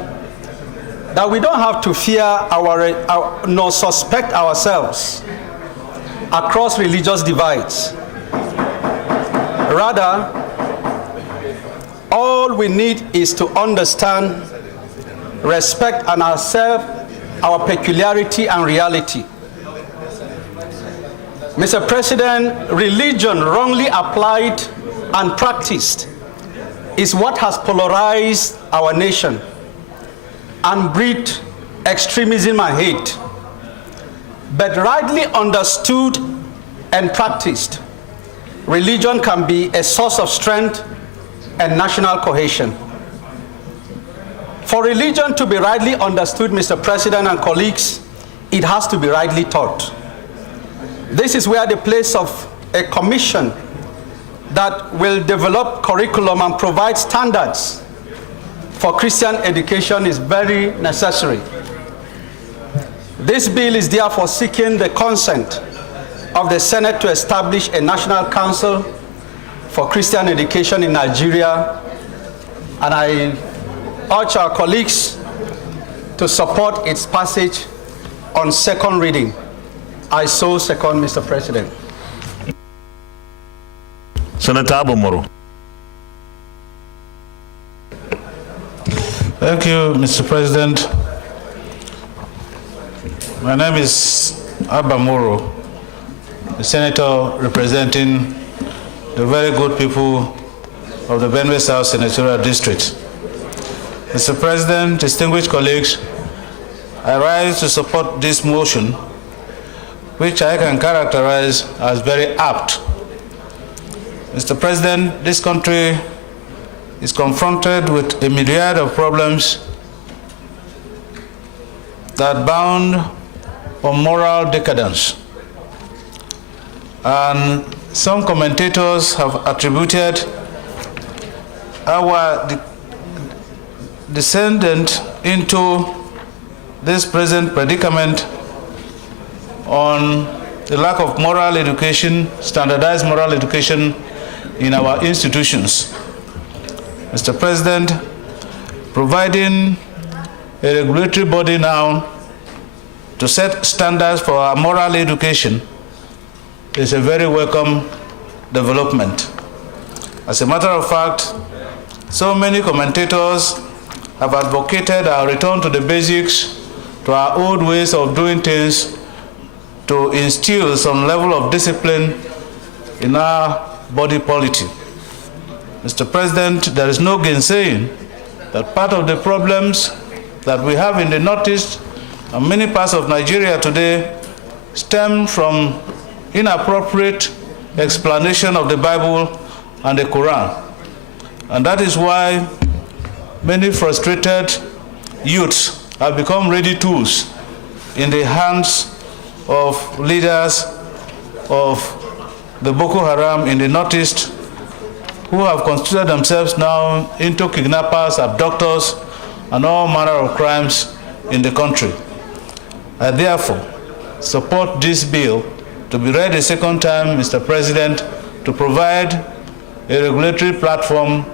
that we don't have to fear nor suspect ourselves across religious divides. Rather, all we need is to understand, respect, and accept our peculiarity and reality. Mr. President, religion wrongly applied and practiced is what has polarized our nation and breed extremism and hate. But rightly understood and practiced, religion can be a source of strength and national cohesion. For religion to be rightly understood, Mr. President and colleagues, it has to be rightly taught. This is where the place of a commission that will develop curriculum and provide standards for Christian education is very necessary. This bill is therefore seeking the consent of the Senate to establish a National Council for Christian Education in Nigeria, and I urge our colleagues to support its passage on second reading. I so second, Mr. President. Senator Abomoro. Thank you, Mr. President. My name is Abomoro, the senator representing the very good people of the Benue South Senatorial District. Mr. President, distinguished colleagues, I rise to support this motion, which I can characterize as very apt. Mr. President, this country is confronted with a myriad of problems that bound on moral decadence. And some commentators have attributed our descent into this present predicament on the lack of moral education, standardized moral education in our institutions. Mr. President, providing a regulatory body now to set standards for our moral education is a very welcome development. As a matter of fact, so many commentators have advocated our return to the basics, to our old ways of doing things, to instill some level of discipline in our body politic. Mr. President, there is no gainsaying that part of the problems that we have in the Northeast and many parts of Nigeria today stem from inappropriate explanation of the Bible and the Quran. And that is why many frustrated youths have become ready tools in the hands of leaders of the Boko Haram in the Northeast, who have constituted themselves now into kidnappers, abductors, and all manner of crimes in the country. I therefore support this bill to be read a second time, Mr. President, to provide a regulatory platform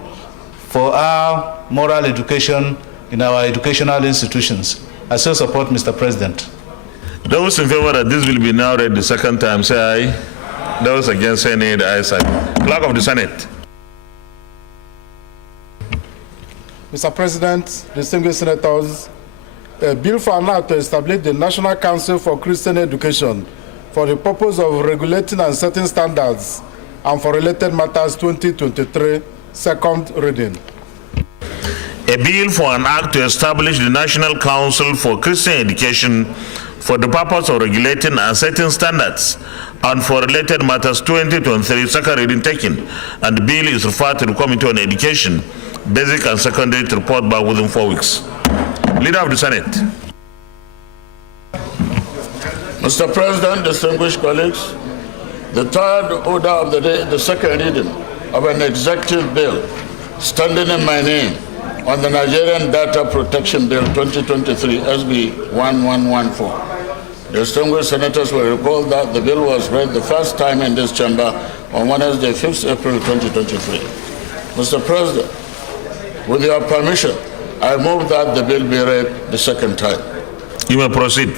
for our moral education in our educational institutions. I so support, Mr. President. Those in favor that this will be now read the second time, say aye. Those against, say nay. The ayes have it. Clerk of the Senate. Mr. President, distinguished senators, a bill for an act to establish the National Council for Christian Education for the purpose of regulating and setting standards and for related matters 2023, second reading. A bill for an act to establish the National Council for Christian Education for the purpose of regulating and setting standards and for related matters 2023, second reading taken, and the bill is referred to the Committee on Education, Basic and Secondary to report back within 4 weeks. Leader of the Senate. Mr. President, distinguished colleagues, the third order of the day, the second reading of an executive bill standing in my name on the Nigerian Data Protection Bill 2023, SB 1114. Distinguished senators will recall that the bill was read the first time in this chamber on Wednesday, 5th April 2023. Mr. President, with your permission, I move that the bill be read the second time. You may proceed.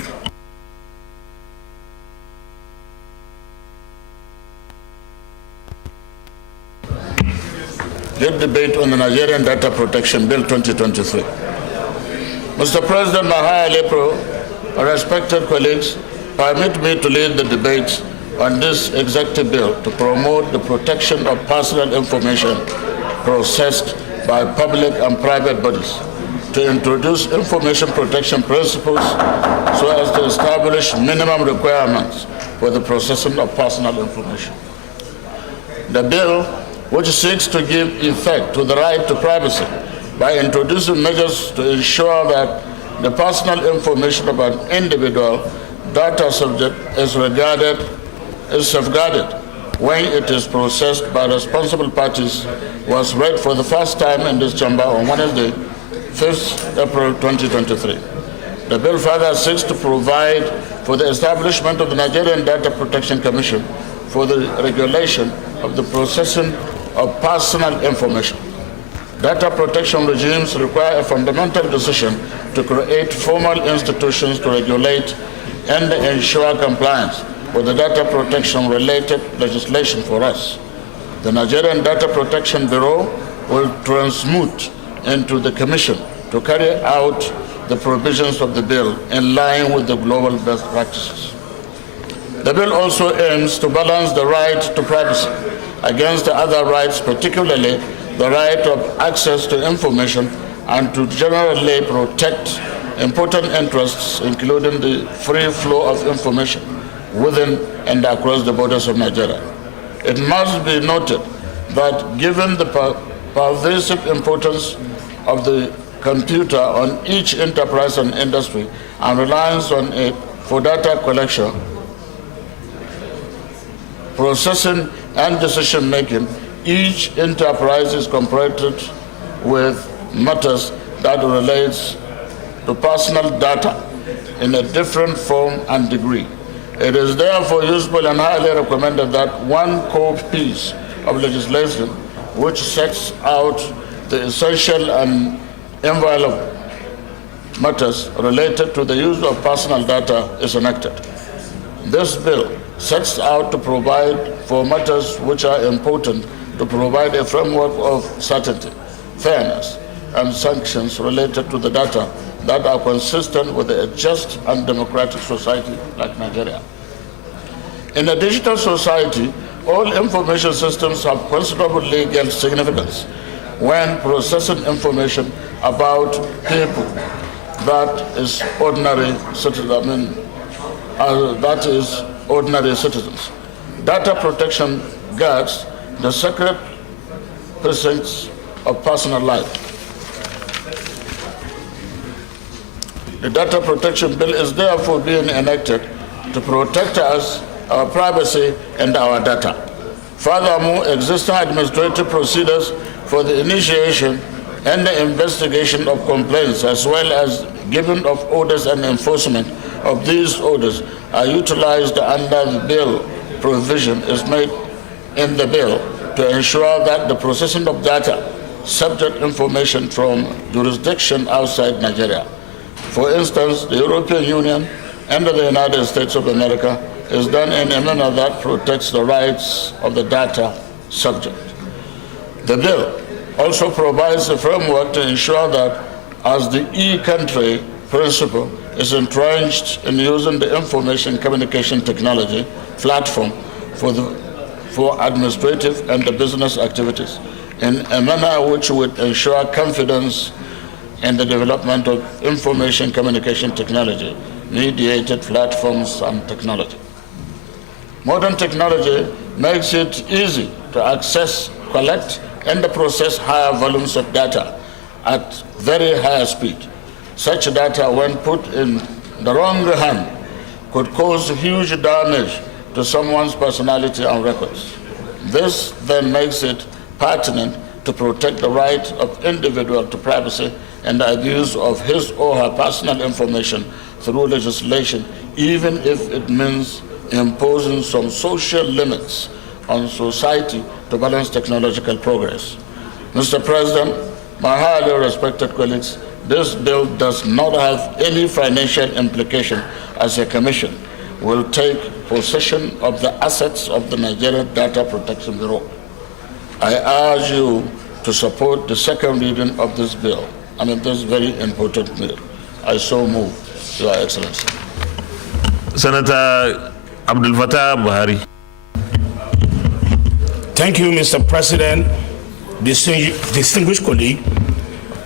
The debate on the Nigerian Data Protection Bill 2023. Mr. President, Mahaya Lepro, respected colleagues, permit me to lead the debate on this executive bill to promote the protection of personal information processed by public and private bodies, to introduce information protection principles so as to establish minimum requirements for the processing of personal information. The bill, which seeks to give effect to the right to privacy by introducing measures to ensure that the personal information of an individual data subject is safeguarded when it is processed by responsible parties, was read for the first time in this chamber on Wednesday, 5th April 2023. The bill further seeks to provide for the establishment of the Nigerian Data Protection Commission for the regulation of the processing of personal information. Data protection regimes require a fundamental decision to create formal institutions to regulate and ensure compliance with the data protection related legislation for us. The Nigerian Data Protection Bureau will transmute into the Commission to carry out the provisions of the bill in line with the global best practices. The bill also aims to balance the right to privacy against the other rights, particularly the right of access to information, and to generally protect important interests, including the free flow of information within and across the borders of Nigeria. It must be noted that given the pervasive importance of the computer on each enterprise and industry and reliance on it for data collection, processing, and decision-making, each enterprise is confronted with matters that relates to personal data in a different form and degree. It is therefore useful and highly recommended that one core piece of legislation which sets out the essential and inviolable matters related to the use of personal data is enacted. This bill sets out to provide for matters which are important, to provide a framework of certainty, fairness, and sanctions related to the data that are consistent with a just and democratic society like Nigeria. In a digital society, all information systems have considerable legal significance when processing information about people that is ordinary citizens. Data protection guards the sacred precincts of personal life. The Data Protection Bill is therefore being enacted to protect us, our privacy, and our data. Furthermore, existing administrative procedures for the initiation and the investigation of complaints, as well as giving of orders and enforcement of these orders, are utilized under the bill. Provision is made in the bill to ensure that the processing of data subject information from jurisdiction outside Nigeria. For instance, the European Union and the United States of America is done in a manner that protects the rights of the data subject. The bill also provides a framework to ensure that as the e-country principle is entrenched in using the information communication technology platform for administrative and the business activities in a manner which would ensure confidence in the development of information communication technology, mediated platforms and technology. Modern technology makes it easy to access, collect, and process higher volumes of data at very high speed. Such data, when put in the wrong hand, could cause huge damage to someone's personality and records. This then makes it pertinent to protect the right of individual to privacy and the abuse of his or her personal information through legislation, even if it means imposing some social limits on society to balance technological progress. Mr. President, my highly respected colleagues, this bill does not have any financial implication as a commission will take possession of the assets of the Nigerian Data Protection Bureau. I urge you to support the second reading of this bill, this very important bill. I so move, Your Excellency. Senator Abdul Fattah Buhari. Thank you, Mr. President, distinguished colleague,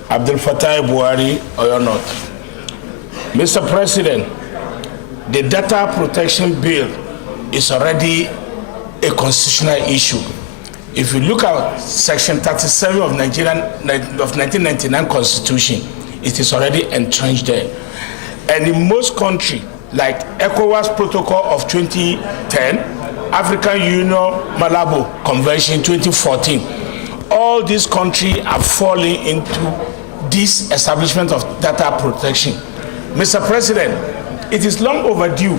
Abdul Fattah Buhari, Oyo North. Mr. President, the data protection bill is already a constitutional issue. If you look at Section 37 of 1999 Constitution, it is already entrenched there. And in most countries, like ECOWAS Protocol of 2010, African Union Malabo Convention 2014, all these countries are falling into this establishment of data protection. Mr. President, it is long overdue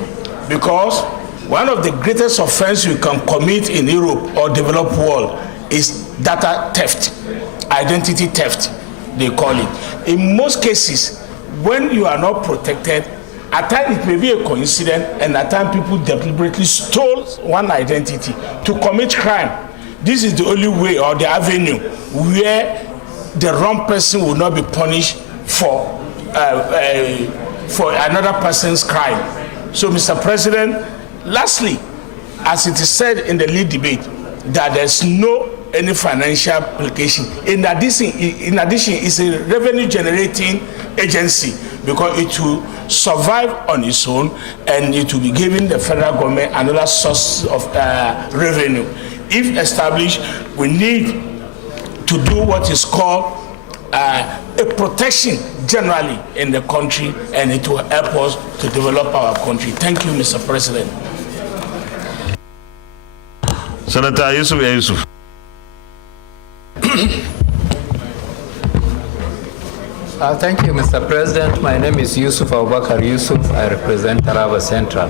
because one of the greatest offenses you can commit in Europe or developed world is data theft, identity theft, they call it. In most cases, when you are not protected, at times it may be a coincidence, and at times people deliberately stole one identity to commit crime. This is the only way or the avenue where the wrong person will not be punished for another person's crime. So, Mr. President, lastly, as it is said in the lead debate, that there's no any financial application. In addition, it's a revenue generating agency because it will survive on its own and it will be giving the federal government another source of revenue. If established, we need to do what is called a protection generally in the country, and it will help us to develop our country. Thank you, Mr. President. Senator Yusuf. Thank you, Mr. President. My name is Yusuf Abubakar Yusuf. I represent Taraba Central.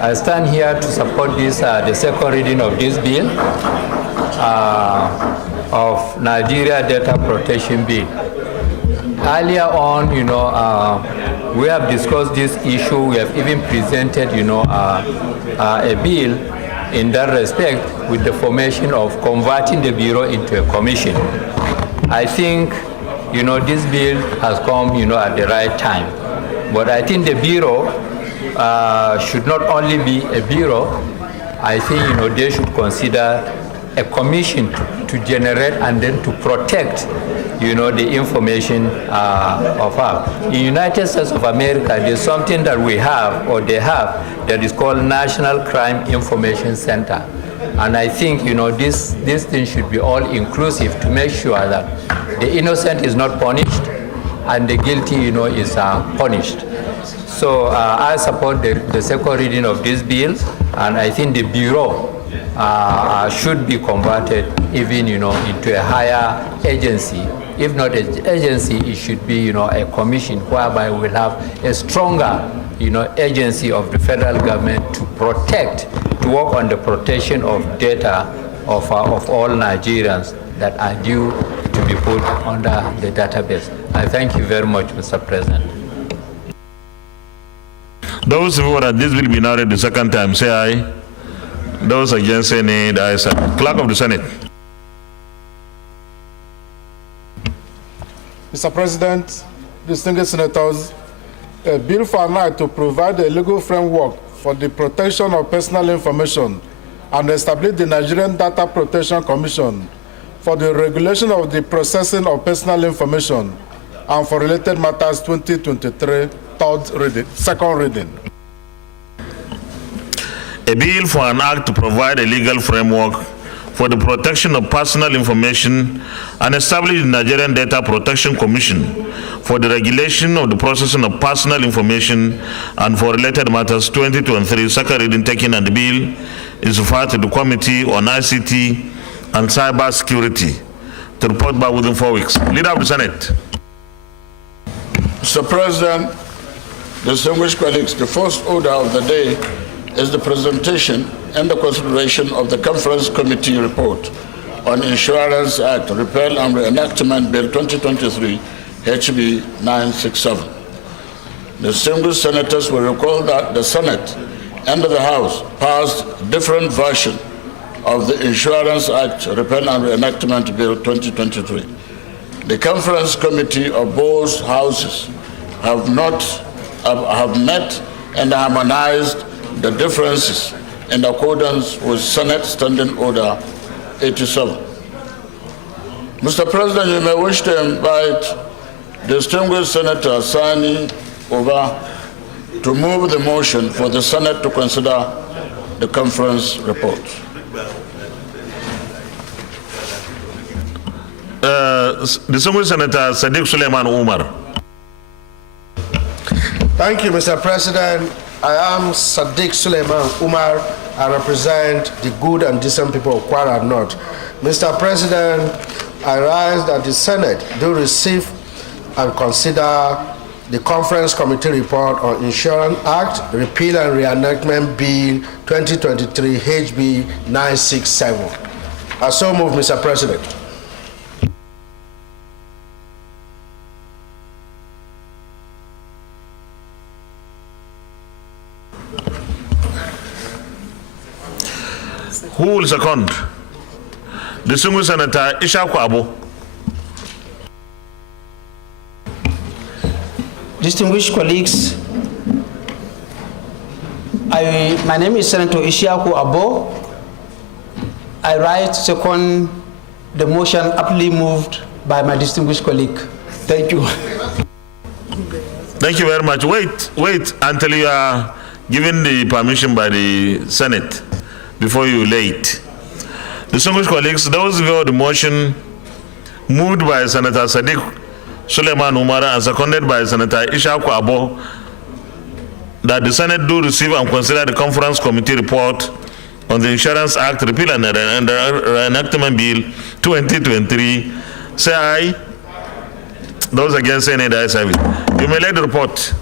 I stand here to support this, the second reading of this bill of Nigeria Data Protection Bill. Earlier on, we have discussed this issue. We have even presented, a bill in that respect with the formation of converting the Bureau into a commission. I think, this bill has come, at the right time. But I think the Bureau should not only be a Bureau. I think, they should consider a commission to generate and then to protect, the information of us. In the United States of America, there's something that we have, or they have, that is called National Crime Information Center. And I think, this thing should be all inclusive to make sure that the innocent is not punished and the guilty, is punished. So I support the second reading of this bill, and I think the Bureau should be converted even, into a higher agency. If not an agency, it should be, a commission whereby we'll have a stronger, agency of the federal government to work on the protection of data of all Nigerians that are due to be put under the database. I thank you very much, Mr. President. Those who that this will be now read the second time, say aye. Those against say nay, the ayes have it. Clerk of the Senate. Mr. President, distinguished senators, a bill for an act to provide a legal framework for the protection of personal information and establish the Nigerian Data Protection Commission for the regulation of the processing of personal information and for related matters 2023, second reading. A bill for an act to provide a legal framework for the protection of personal information and establish the Nigerian Data Protection Commission for the regulation of the processing of personal information and for related matters 2023, second reading taken, and the bill is referred to the Committee on ICT and Cyber Security to report back within 4 weeks. Leader of the Senate. Mr. President, distinguished colleagues, the first order of the day is the presentation and the consideration of the Conference Committee report on Insurance Act, Repeal and Reenactment Bill 2023, HB 967. Distinguished senators will recall that the Senate and the House passed different versions of the Insurance Act, Repeal and Reenactment Bill 2023. The Conference Committee of both houses have met and harmonized the differences in accordance with Senate Standing Order 87. Mr. President, you may wish to invite distinguished Senator Sani Oba to move the motion for the Senate to consider the conference report. Distinguished Senator Sadiq Suleiman Umar. Thank you, Mr. President. I am Sadiq Suleiman Umar. I represent the good and decent people of Kwara North. Mr. President, I rise that the Senate do receive and consider the Conference Committee report on Insurance Act, Repeal and Reenactment Bill 2023, HB 967. I so move, Mr. President. Who will second? Distinguished Senator Ishaku Abo. Distinguished colleagues, my name is Senator Ishaku Abo. I rise to second the motion aptly moved by my distinguished colleague. Thank you. Thank you very much. Wait until you are given the permission by the Senate before you lay it. Distinguished colleagues, those who the motion moved by Senator Sadiq Suleiman Umar and seconded by Senator Ishaku Abo that the Senate do receive and consider the Conference Committee report on the Insurance Act, Repeal and Reenactment Bill 2023, say aye. Those against say nay, the ayes have it. You may lay the report.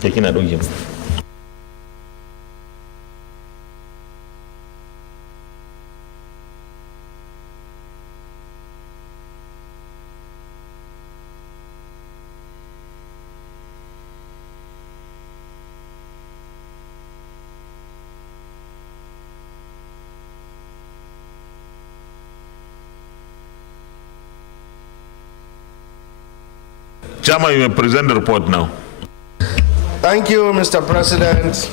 Taking that on. Chairman, you may present the report now. Thank you, Mr. President.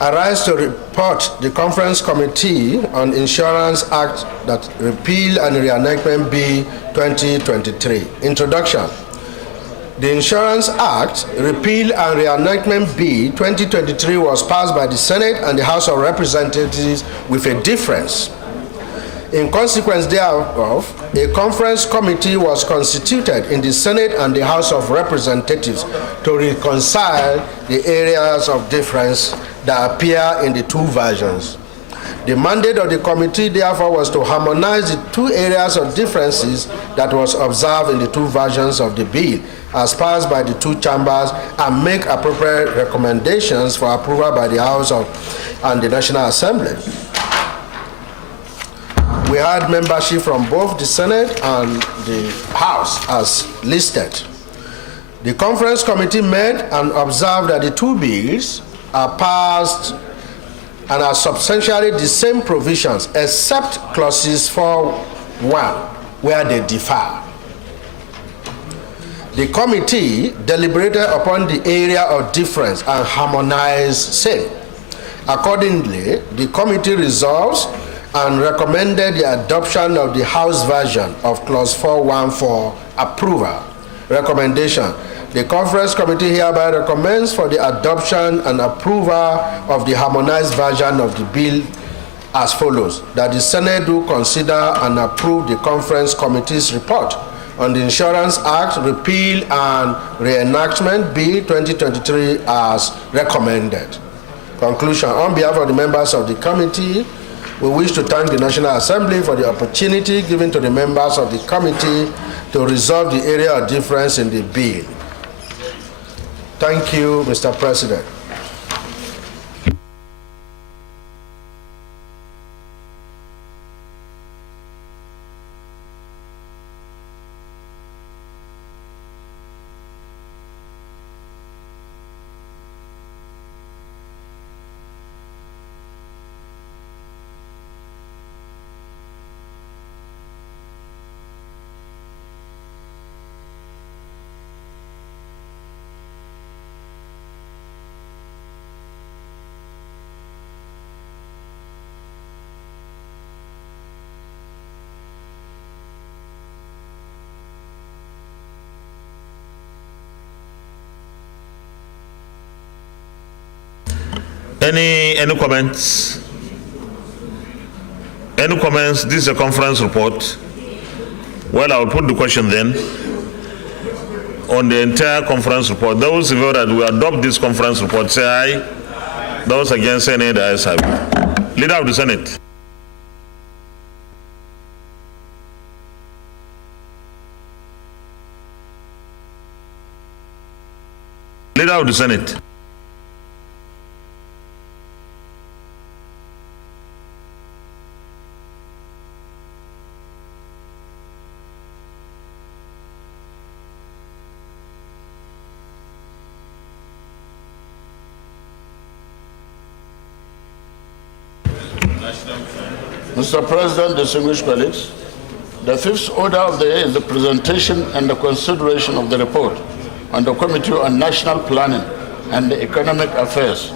I rise to report the Conference Committee on Insurance Act that Repeal and Reenactment Bill 2023. Introduction. The Insurance Act, Repeal and Reenactment Bill 2023 was passed by the Senate and the House of Representatives with a difference. In consequence thereof, a conference committee was constituted in the Senate and the House of Representatives to reconcile the areas of difference that appear in the two versions. The mandate of the committee, therefore, was to harmonize the two areas of differences that was observed in the two versions of the bill as passed by the two chambers and make appropriate recommendations for approval by the House of and the National Assembly. We had membership from both the Senate and the House as listed. The conference committee met and observed that the two bills are passed and are substantially the same provisions except clauses 4.1 where they differ. The committee deliberated upon the area of difference and harmonized same. Accordingly, the committee resolves and recommended the adoption of the House version of clause 4.1 for approval. Recommendation. The conference committee hereby recommends for the adoption and approval of the harmonized version of the bill as follows: that the Senate do consider and approve the conference committee's report on the Insurance Act, Repeal and Reenactment Bill 2023 as recommended. Conclusion. On behalf of the members of the committee, we wish to thank the National Assembly for the opportunity given to the members of the committee to resolve the area of difference in the bill. Thank you, Mr. President. Any comments? Any comments? This is a conference report. Well, I will put the question then on the entire conference report. Those who that we adopt this conference report say aye. Those against say nay, the ayes have it. Leader of the Senate. Leader of the Senate. Mr. President, distinguished colleagues, the fifth order of the day is the presentation and the consideration of the report on the Committee on National Planning and Economic Affairs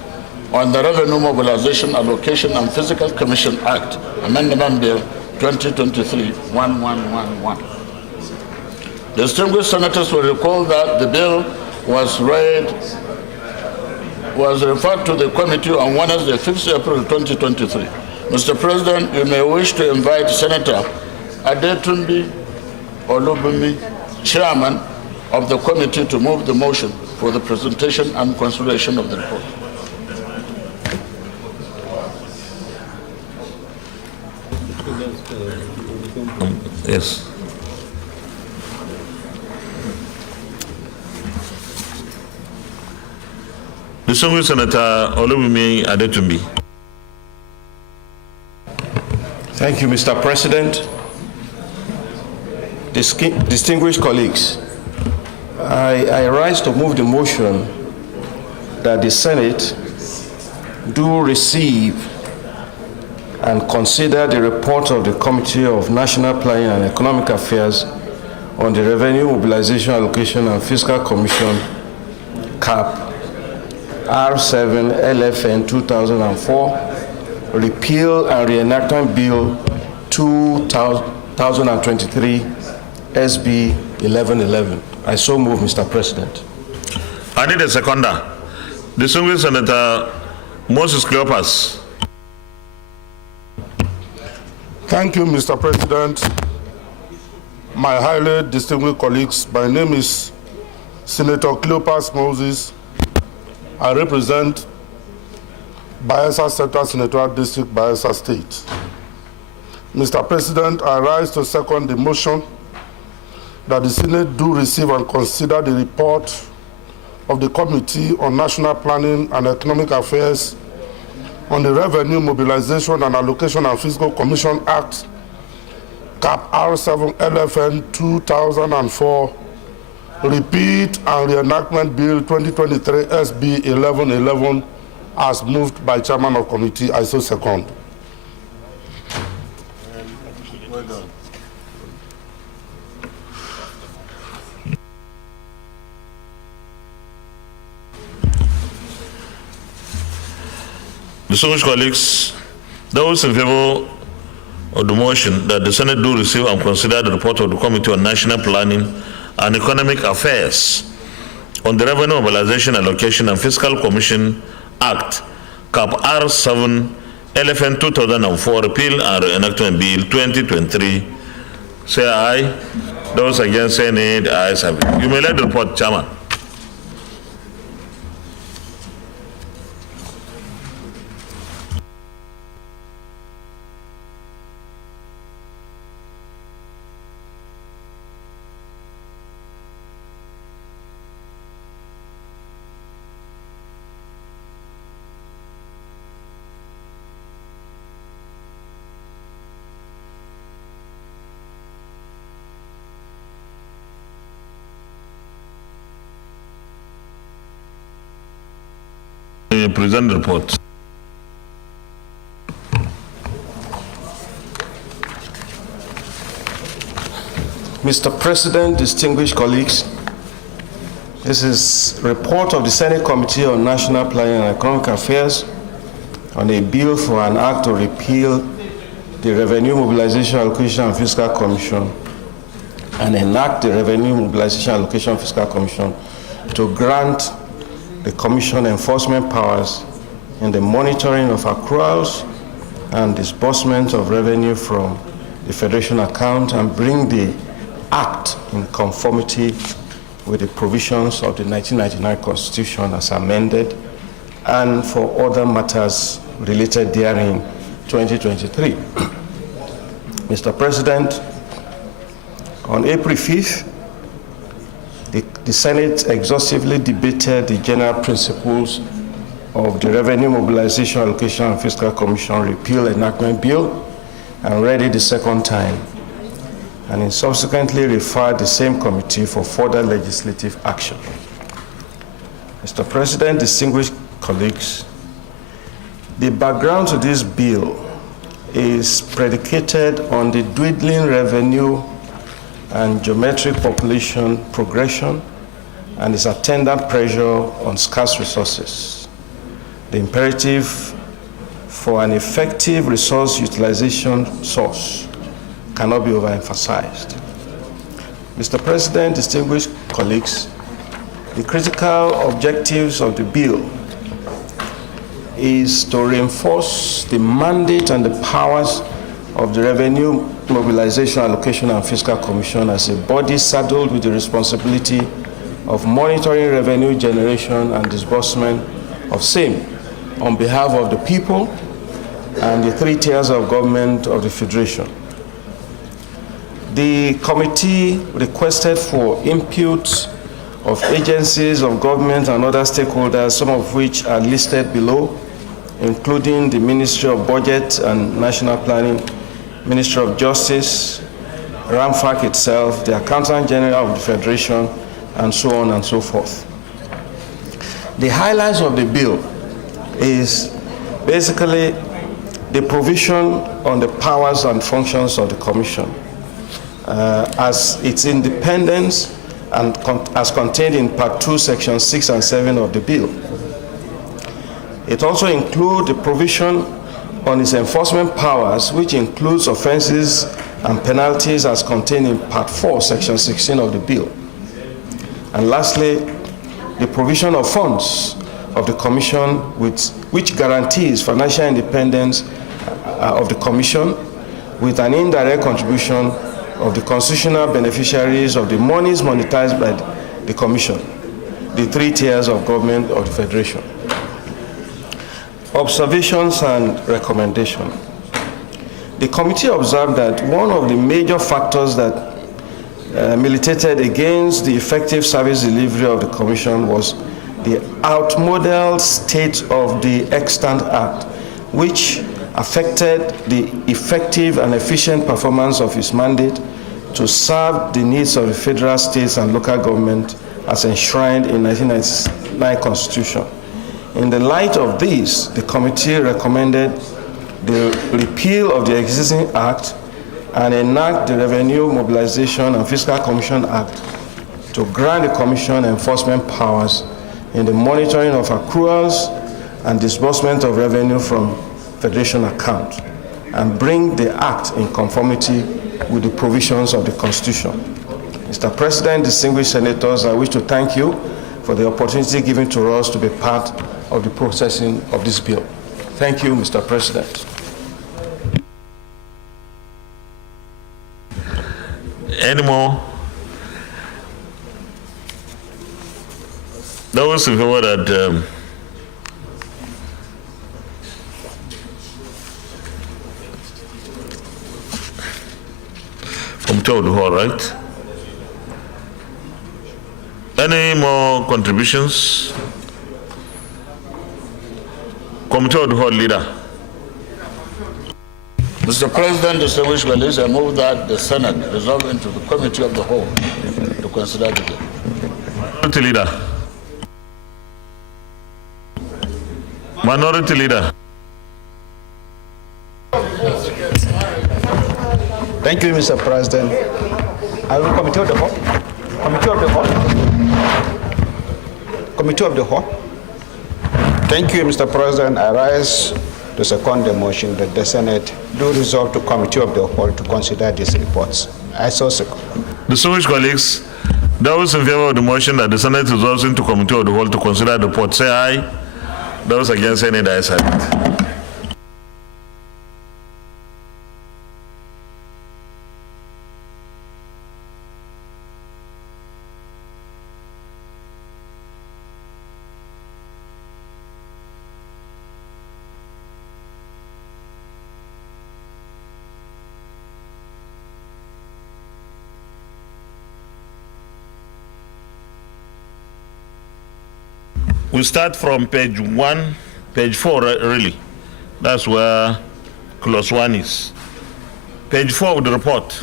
on the Revenue Mobilization, Allocation and Fiscal Commission Act, Amendment Bill 2023-1111. Distinguished senators will recall that the bill was referred to the committee on Wednesday, 5th April 2023. Mr. President, you may wish to invite Senator Adetunbi Olubumi, Chairman of the committee, to move the motion for the presentation and consideration of the report. Yes. Distinguished Senator Olubumi Adetunbi. Thank you, Mr. President. Distinguished colleagues, I rise to move the motion that the Senate do receive and consider the report of the Committee of National Planning and Economic Affairs on the Revenue Mobilization, Allocation and Fiscal Commission, CAP, R7 LFN 2004, Repeal and Reenactment Bill 2023, SB 1111. I so move, Mr. President. I need a seconder. Distinguished Senator Moses Cleopas. Thank you, Mr. President. My highly distinguished colleagues, my name is Senator Cleopas Moses. I represent Bayelsa Central Senatorial District, Bayelsa State. Mr. President, I rise to second the motion that the Senate do receive and consider the report of the Committee on National Planning and Economic Affairs on the Revenue Mobilization and Allocation and Fiscal Commission Act, Cap R7 LFN 2004, Repeat and Reenactment Bill 2023 SB 1111 as moved by Chairman of Committee. I so second. Well done. Distinguished colleagues, those in favor of the motion that the Senate do receive and consider the report of the Committee on National Planning and Economic Affairs on the Revenue Mobilization, Allocation and Fiscal Commission Act, Cap R7, LFN 2004, Repeal and Reenactment Bill 2023, say aye. Those against say nay. The ayes have it. You may let the report, Chairman. Present the report. Mr. President, distinguished colleagues, this is a report of the Senate Committee on National Planning and Economic Affairs on a bill for an act to repeal the Revenue Mobilization, Allocation and Fiscal Commission and enact the Revenue Mobilization, Allocation and Fiscal Commission to grant the Commission enforcement powers in the monitoring of accruals and disbursement of revenue from the Federation account and bring the Act in conformity with the provisions of the 1999 Constitution as amended and for other matters related therein 2023. Mr. President, on April 5th, the Senate exhaustively debated the general principles of the Revenue Mobilization, Allocation and Fiscal Commission Repeal Enactment Bill and read it the second time, and it subsequently referred the same committee for further legislative action. Mr. President, distinguished colleagues, the background to this bill is predicated on the dwindling revenue and geometric population progression and its attendant pressure on scarce resources. The imperative for an effective resource utilization source cannot be overemphasized. Mr. President, distinguished colleagues, the critical objectives of the bill is to reinforce the mandate and the powers of the Revenue Mobilization, Allocation and Fiscal Commission as a body saddled with the responsibility of monitoring revenue generation and disbursement of same on behalf of the people and the three tiers of government of the Federation. The committee requested for input of agencies of government and other stakeholders, some of which are listed below, including the Ministry of Budget and National Planning, Ministry of Justice, RAMFAC itself, the Accountant General of the Federation, and so on and so forth. The highlights of the bill is basically the provision on the powers and functions of the Commission as its independence and as contained in Part 2, Section 6 and 7 of the bill. It also includes the provision on its enforcement powers, which includes offenses and penalties as contained in Part 4, Section 16 of the bill. And lastly, the provision of funds of the Commission which guarantees financial independence of the Commission with an indirect contribution of the constitutional beneficiaries of the monies monetized by the Commission, the three tiers of government of the Federation. Observations and recommendations. The committee observed that one of the major factors that militated against the effective service delivery of the Commission was the outmoded state of the extant Act which affected the effective and efficient performance of its mandate to serve the needs of the federal, states, and local government as enshrined in 1999 Constitution. In the light of this, the committee recommended the repeal of the existing act and enact the Revenue Mobilization and Fiscal Commission Act to grant the Commission enforcement powers in the monitoring of accruals and disbursement of revenue from Federation account and bring the Act in conformity with the provisions of the Constitution. Mr. President, distinguished senators, I wish to thank you for the opportunity given to us to be part of the processing of this bill. Thank you, Mr. President. Any more? Those in favor that Committee of the Whole, right? Any more contributions? Committee of the Whole leader. Mr. President, distinguished colleagues, I move that the Senate resolve into the Committee of the Whole to consider the bill. Minority leader. Minority leader. Thank you, Mr. President. I will Committee of the Whole. Committee of the Whole. Committee of the Whole. Thank you, Mr. President. I rise to second the motion that the Senate do resolve to Committee of the Whole to consider these reports. I so second. Distinguished colleagues, those in favor of the motion that the Senate resolves into Committee of the Whole to consider the report, say aye. Those against, say nay. The ayes have it. We start from page 4, really. That's where clause 1 is. Page 4 of the report.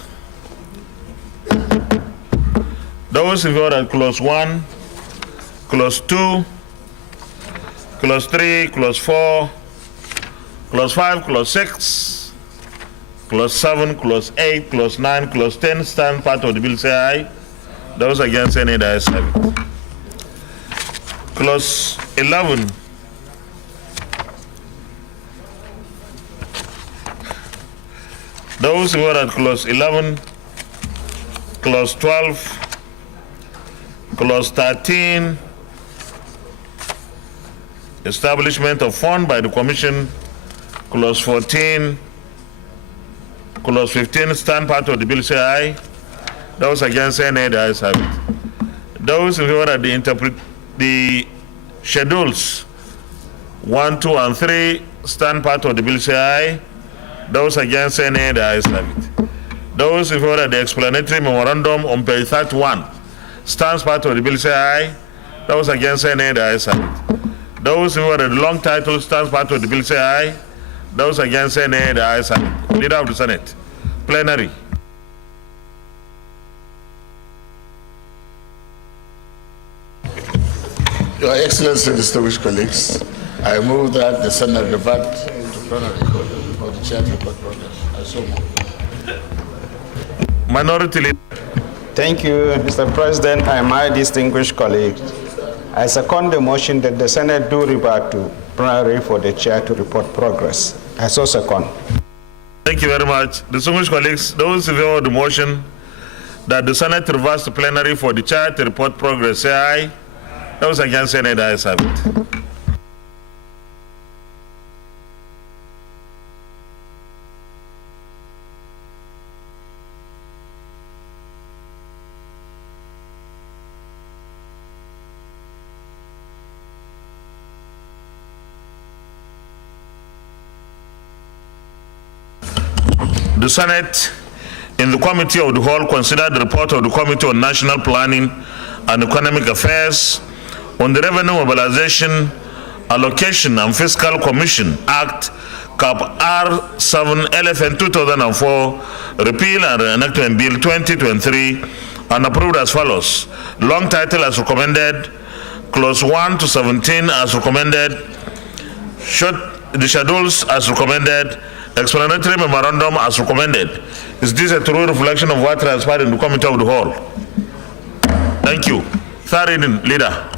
Those in favor of clause 1, clause 2, clause 3, clause 4, clause 5, clause 6, clause 7, clause 8, clause 9, clause 10 stand part of the bill, say aye. Those against, say nay. The ayes have it. Clause 11. Those who are at clause 11, clause 12, clause 13, establishment of fund by the Commission, clause 14, clause 15, stand part of the bill, say aye. Those against, say nay. The ayes have it. Those who are at the schedules 1, 2, and 3 stand part of the bill, say aye. Those against, say nay. The ayes have it. Those in favor of the explanatory memorandum on page 31 stands part of the bill, say aye. Those against, say nay. The ayes have it. Those in favor of the long title stands part of the bill, say aye. Those against, say nay. The ayes have it. Leader of the Senate. Plenary. Your Excellency, distinguished colleagues, I move that the Senate revert to plenary for the chair to report progress. I so move. Minority leader. Thank you, Mr. President, and my distinguished colleagues. I second the motion that the Senate do revert to plenary for the chair to report progress. I so second. Thank you very much. Distinguished colleagues, those in favor of the motion that the Senate reverts to plenary for the chair to report progress, say aye. Those against, say nay. The ayes have it. The Senate, in the Committee of the Whole, considered the report of the Committee on National Planning and Economic Affairs on the Revenue Mobilization, Allocation, and Fiscal Commission Act Cap R7 LFN 2004, Repeal and Reenactment Bill 2023, and approved as follows. Long title as recommended, clause 1 to 17 as recommended, the schedules as recommended, explanatory memorandum as recommended. Is this a true reflection of what transpired in the committee of the whole? Thank you. Third reading, Leader.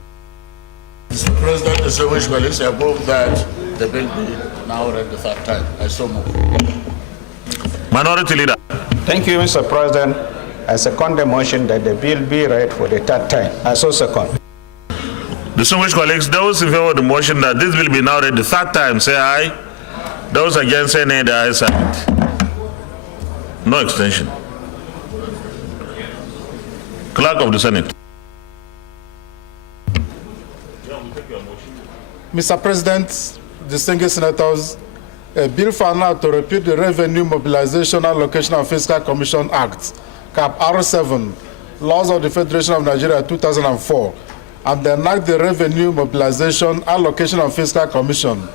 Mr. President, distinguished colleagues, I move that the bill be now read the third time. I so move. Minority Leader. Thank you, Mr. President. I second the motion that the bill be read for the third time. I so second. Distinguished colleagues, those in favor of the motion that this bill be now read the third time, say aye. Those against, say nay. The ayes have it. No extension. Clerk of the Senate. Mr. President, distinguished senators, a bill for now to repeal the Revenue Mobilization Allocation and Fiscal Commission Act, Cap R7, Laws of the Federation of Nigeria 2004, and enact the Revenue Mobilization Allocation and Fiscal Commission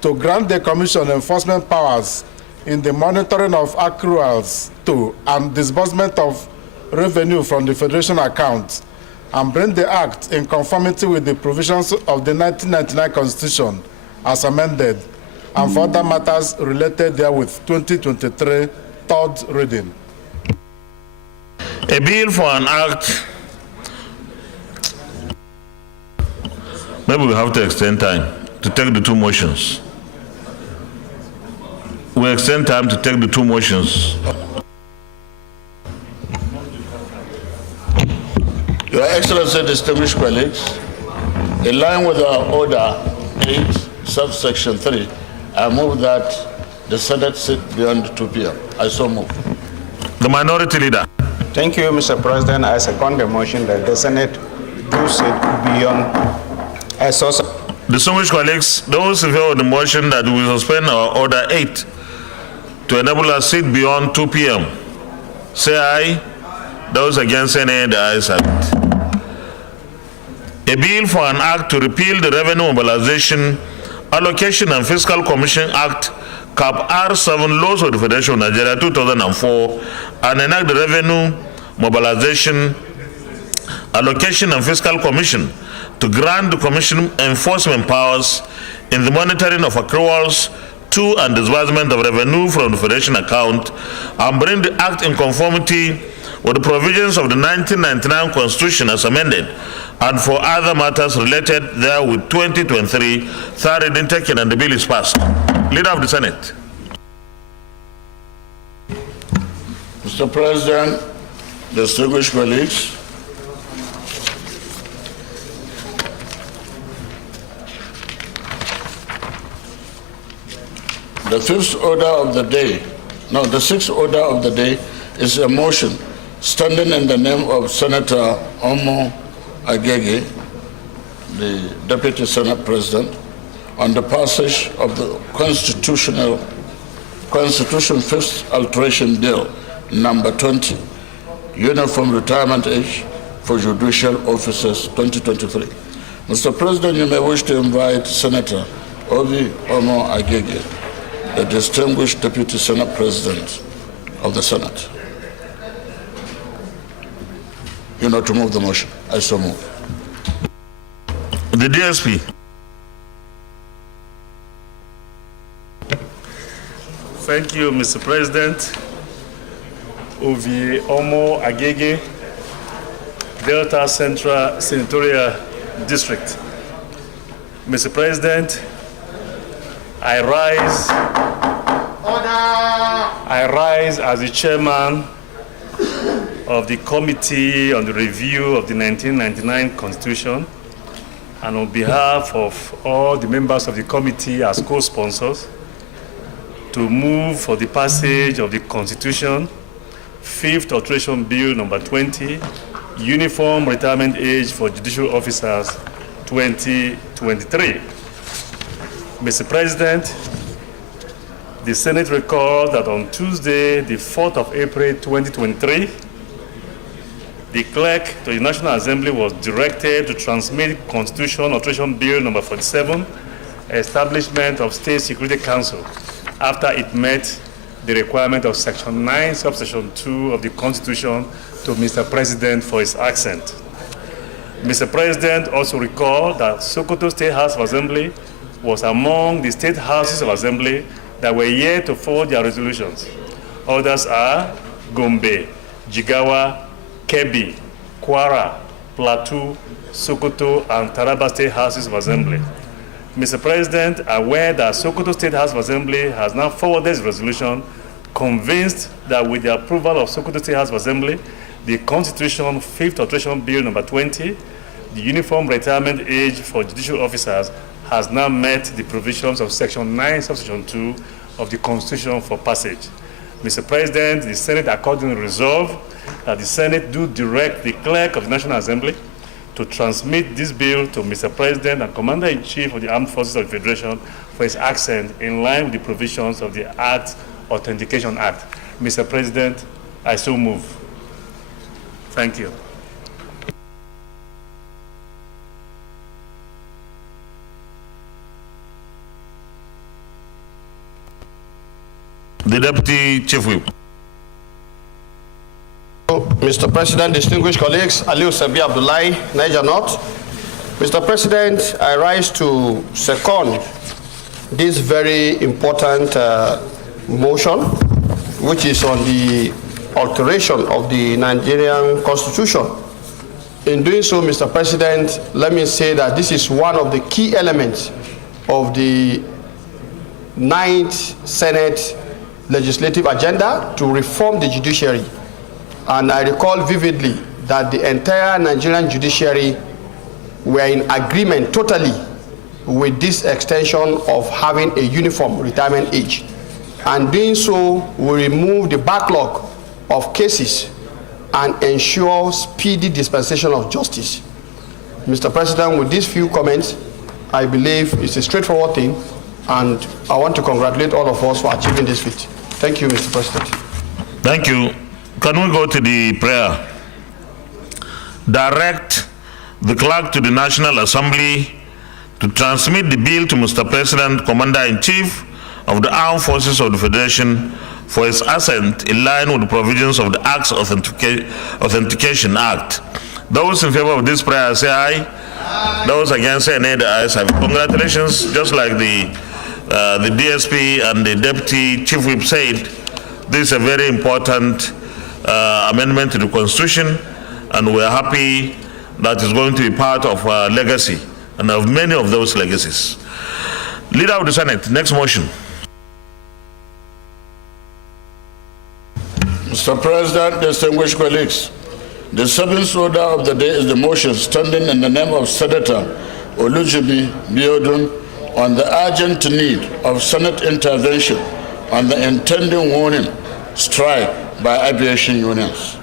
to grant the Commission enforcement powers in the monitoring of accruals to and disbursement of revenue from the Federation account, and bring the Act in conformity with the provisions of the 1999 Constitution as amended, and for other matters related therewith, 2023, third reading. A bill for an act. Maybe we have to extend time to take the two motions. We extend time to take the two motions. Your Excellency, distinguished colleagues, in line with our Order 8, subsection 3, I move that the Senate sit beyond 2 p.m. I so move. The Minority Leader. Thank you, Mr. President. I second the motion that the Senate do sit beyond. I so second. Distinguished colleagues, those in favor of the motion that we suspend our Order 8 to enable us sit beyond 2 p.m. say aye. Those against, say nay. The ayes have it. A bill for an act to repeal the Revenue Mobilization, Allocation and Fiscal Commission Act, Cap R7, Laws of the Federation of Nigeria 2004, and enact the Revenue Mobilization, Allocation and Fiscal Commission to grant the Commission enforcement powers in the monitoring of accruals to and disbursement of revenue from the Federation account, and bring the Act in conformity with the provisions of the 1999 Constitution as amended, and for other matters related therewith, 2023, third reading taken, and the bill is passed. Leader of the Senate. Mr. President, distinguished colleagues, the sixth order of the day is a motion standing in the name of Senator Omo Agege, the Deputy Senate President, on the passage of the Constitution Fifth Alteration Bill, number 20, Uniform Retirement Age for Judicial Officers 2023. Mr. President, you may wish to invite Senator Obi Omo Agege, the distinguished Deputy Senate President of the Senate. You know, to move the motion. I so move. The DSP. Thank you, Mr. President. Obi Omo Agege, Delta Central Senatorial District. Mr. President, I rise as the chairman of the Committee on the Review of the 1999 Constitution, and on behalf of all the members of the committee as co-sponsors, to move for the passage of the Constitution, Fifth Alteration Bill number 20, Uniform Retirement Age for Judicial Officers 2023. Mr. President, the Senate records that on Tuesday, the 4th of April 2023, the clerk to the National Assembly was directed to transmit Constitution Alteration Bill number 47, establishment of State Security Council after it met the requirement of Section 9, Subsection 2 of the Constitution to Mr. President for his assent. Mr. President also recalled that Sokoto State House of Assembly was among the state houses of assembly that were yet to forward their resolutions. Others are Gombe, Jigawa, Kebbi, Kwara, Plateau, Sokoto, and Taraba State Houses of Assembly. Mr. President, aware that Sokoto State House of Assembly has now forwarded its resolution, convinced that with the approval of Sokoto State House of Assembly, the Constitution 5th Alteration Bill number 20, the uniform retirement age for judicial officers has now met the provisions of Section 9, Subsection 2 of the Constitution for passage. Mr. President, the Senate accordingly resolved that the Senate do direct the Clerk of the National Assembly to transmit this bill to Mr. President and Commander-in-Chief of the Armed Forces of the Federation for his assent in line with the provisions of the Act Authentication Act. Mr. President, I so move. Thank you. The Deputy Chief Whip. Mr. President, distinguished colleagues, Aliu Sabi Abdullahi, Niger North. Mr. President, I rise to second this very important motion, which is on the alteration of the Nigerian Constitution. In doing so, Mr. President, let me say that this is one of the key elements of the 9th Senate legislative agenda to reform the judiciary. And I recall vividly that the entire Nigerian judiciary were in agreement totally with this extension of having a uniform retirement age. And doing so will remove the backlog of cases and ensure speedy dispensation of justice. Mr. President, with these few comments, I believe it's a straightforward thing, and I want to congratulate all of us for achieving this feat. Thank you, Mr. President. Thank you. Can we go to the prayer? Direct the clerk to the National Assembly to transmit the bill to Mr. President, Commander-in-Chief of the Armed Forces of the Federation for his assent in line with the provisions of the Acts Authentication Act. Those in favor of this prayer say aye. Aye. Those against say nay. The ayes have it. Congratulations. Just like the DSP and the Deputy Chief Whip said, this is a very important amendment to the Constitution, and we are happy that it's going to be part of our legacy and of many of those legacies. Leader of the Senate, next motion. Mr. President, distinguished colleagues, the seventh order of the day is the motion standing in the name of Senator Olujimi Biodun on the urgent need of Senate intervention on the intending warning strike by aviation unions.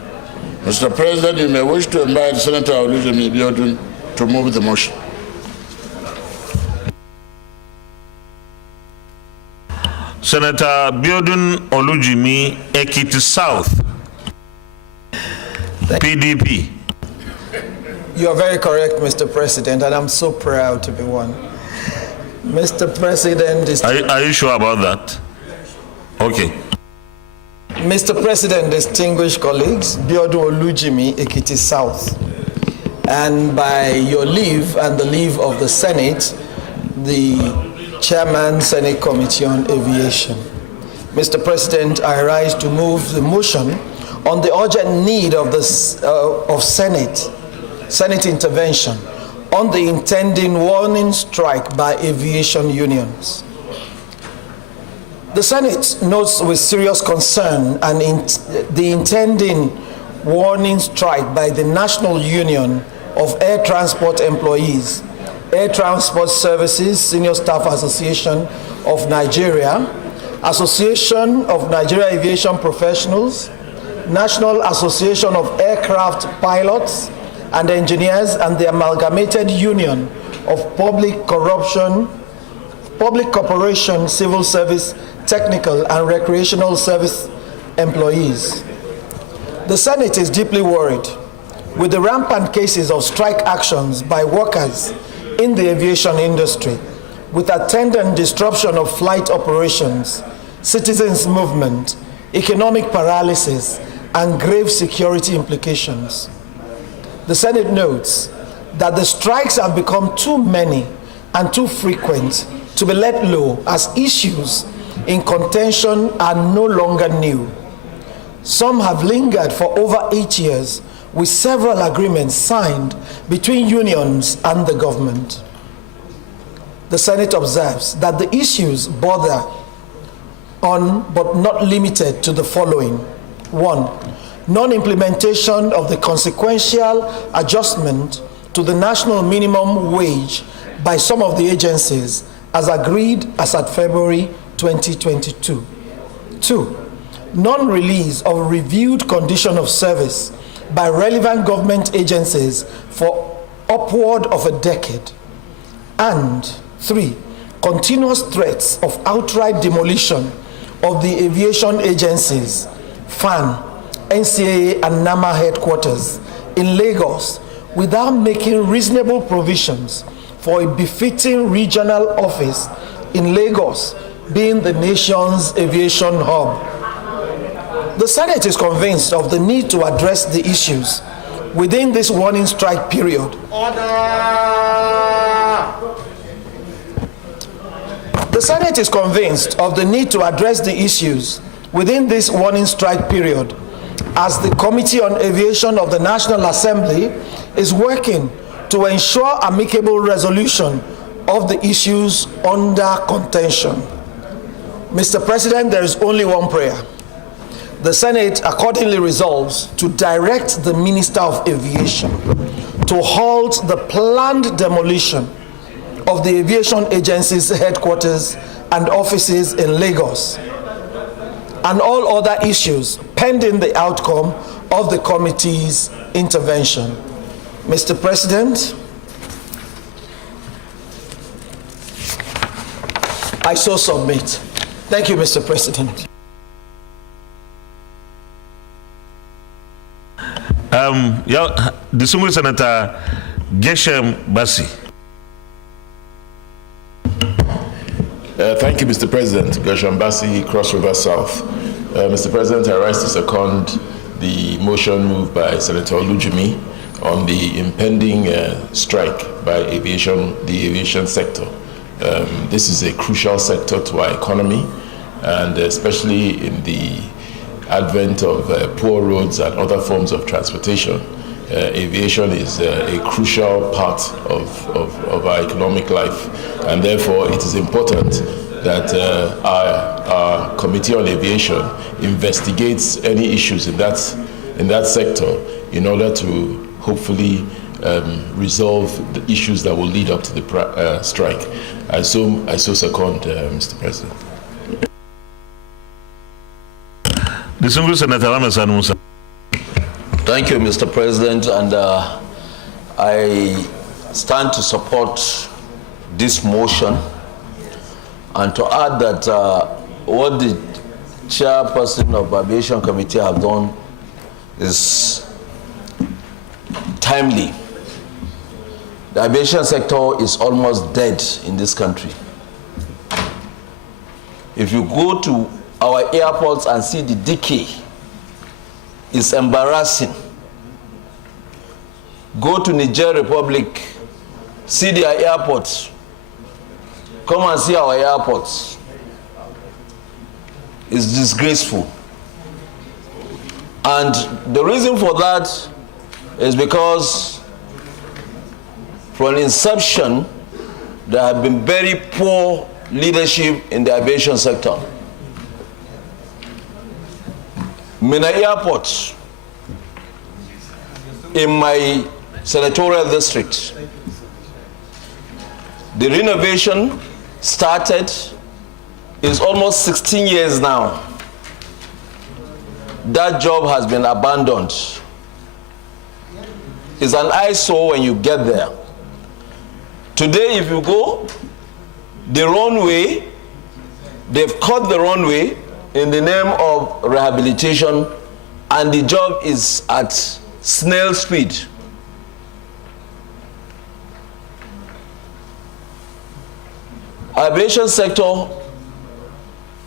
Mr. President, you may wish to invite Senator Olujimi Biodun to move the motion. Senator Biodun Olujimi, Ekiti South, PDP. You are very correct, Mr. President, and I'm so proud to be one. Mr. President, Are you sure about that? Okay. Mr. President, distinguished colleagues, Biodun Olujimi, Ekiti South, and by your leave and the leave of the Senate, the Chairman, Senate Committee on Aviation. Mr. President, I rise to move the motion on the urgent need of Senate intervention on the intending warning strike by aviation unions. The Senate notes with serious concern the intending warning strike by the National Union of Air Transport Employees, Air Transport Services Senior Staff Association of Nigeria, Association of Nigeria Aviation Professionals, National Association of Aircraft Pilots and Engineers, and the Amalgamated Union of Public Corporation Civil Service Technical and Recreational Service Employees. The Senate is deeply worried with the rampant cases of strike actions by workers in the aviation industry, with attendant disruption of flight operations, citizens' movement, economic paralysis, and grave security implications. The Senate notes that the strikes have become too many and too frequent to be let low, as issues in contention are no longer new. Some have lingered for over 8 years, with several agreements signed between unions and the government. The Senate observes that the issues border on, but not limited to, the following. 1. Non-implementation of the consequential adjustment to the national minimum wage by some of the agencies, as agreed as at February 2022. 2. Non-release of reviewed condition of service by relevant government agencies for upward of a decade. And 3. Continuous threats of outright demolition of the aviation agencies, FAN, NCAA, and NAMA headquarters in Lagos, without making reasonable provisions for a befitting regional office in Lagos, being the nation's aviation hub. The Senate is convinced of the need to address the issues within this warning strike period. The Senate is convinced of the need to address the issues within this warning strike period, as the Committee on Aviation of the National Assembly is working to ensure amicable resolution of the issues under contention. Mr. President, there is only one prayer. The Senate accordingly resolves to direct the Minister of Aviation to halt the planned demolition of the aviation agency's headquarters and offices in Lagos, and all other issues pending the outcome of the committee's intervention. Mr. President, I so submit. Thank you, Mr. President. Distinguished Senator Geshem Basi. Thank you, Mr. President. Gershon Bassi, Cross River South. Mr. President, I rise to second the motion moved by Senator Olujimi on the impending strike by the aviation sector. This is a crucial sector to our economy, and especially in the advent of poor roads and other forms of transportation. Aviation is a crucial part of our economic life, and therefore it is important that our Committee on Aviation investigates any issues in that sector in order to hopefully resolve the issues that will lead up to the strike. I so second, Mr. President. Distinguished Senator Ramesan Musa. Thank you, Mr. President, and I stand to support this motion, and to add that what the chairperson of the Aviation Committee have done is timely. The aviation sector is almost dead in this country. If you go to our airports and see the decay, it's embarrassing. Go to Niger Republic, see their airports. Come and see our airports. It's disgraceful. And the reason for that is because from inception, there have been very poor leadership in the aviation sector. Mina Airport, in my senatorial district, the renovation started, is almost 16 years now. That job has been abandoned. It's an eyesore when you get there. Today, if you go, the runway, they've cut the runway in the name of rehabilitation, and the job is at snail speed. aviation sector,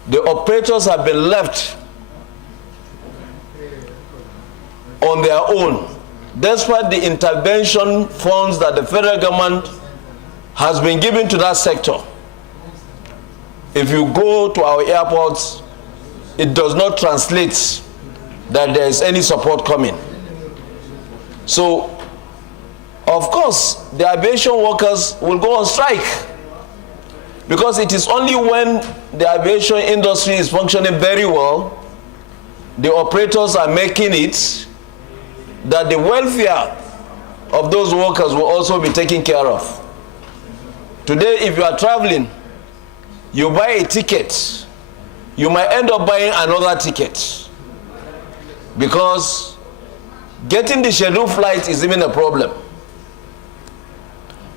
the operators have been left on their own, despite the intervention funds that the federal government has been given to that sector. If you go to our airports, it does not translate that there is any support coming. So, of course, the aviation workers will go on strike, because it is only when the aviation industry is functioning very well, the operators are making it, that the welfare of those workers will also be taken care of. Today, if you are traveling, you buy a ticket, you might end up buying another ticket, because getting the scheduled flight is even a problem.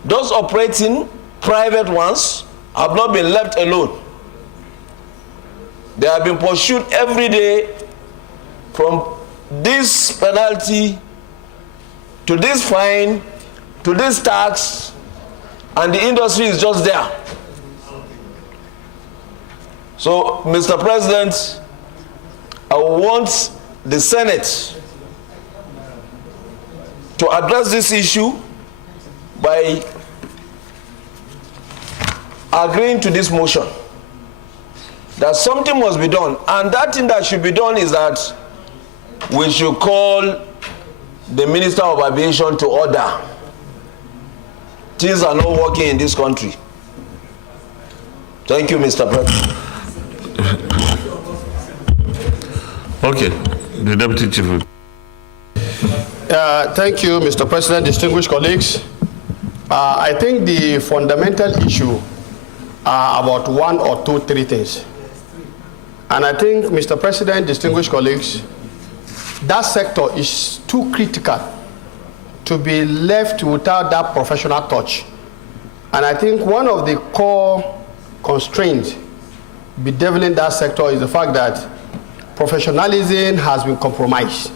Those operating private ones have not been left alone. They have been pursued every day, from this penalty to this fine to this tax, and the industry is just there. So, Mr. President, I want the Senate to address this issue by agreeing to this motion, that something must be done. And that thing that should be done is that we should call the Minister of Aviation to order. Things are not working in this country. Thank you, Mr. President. Okay, the Deputy Chief. Thank you, Mr. President, distinguished colleagues. I think the fundamental issue are about one or two, three things. And I think, Mr. President, distinguished colleagues, that sector is too critical to be left without that professional touch. And I think one of the core constraints bedeviling that sector is the fact that professionalism has been compromised.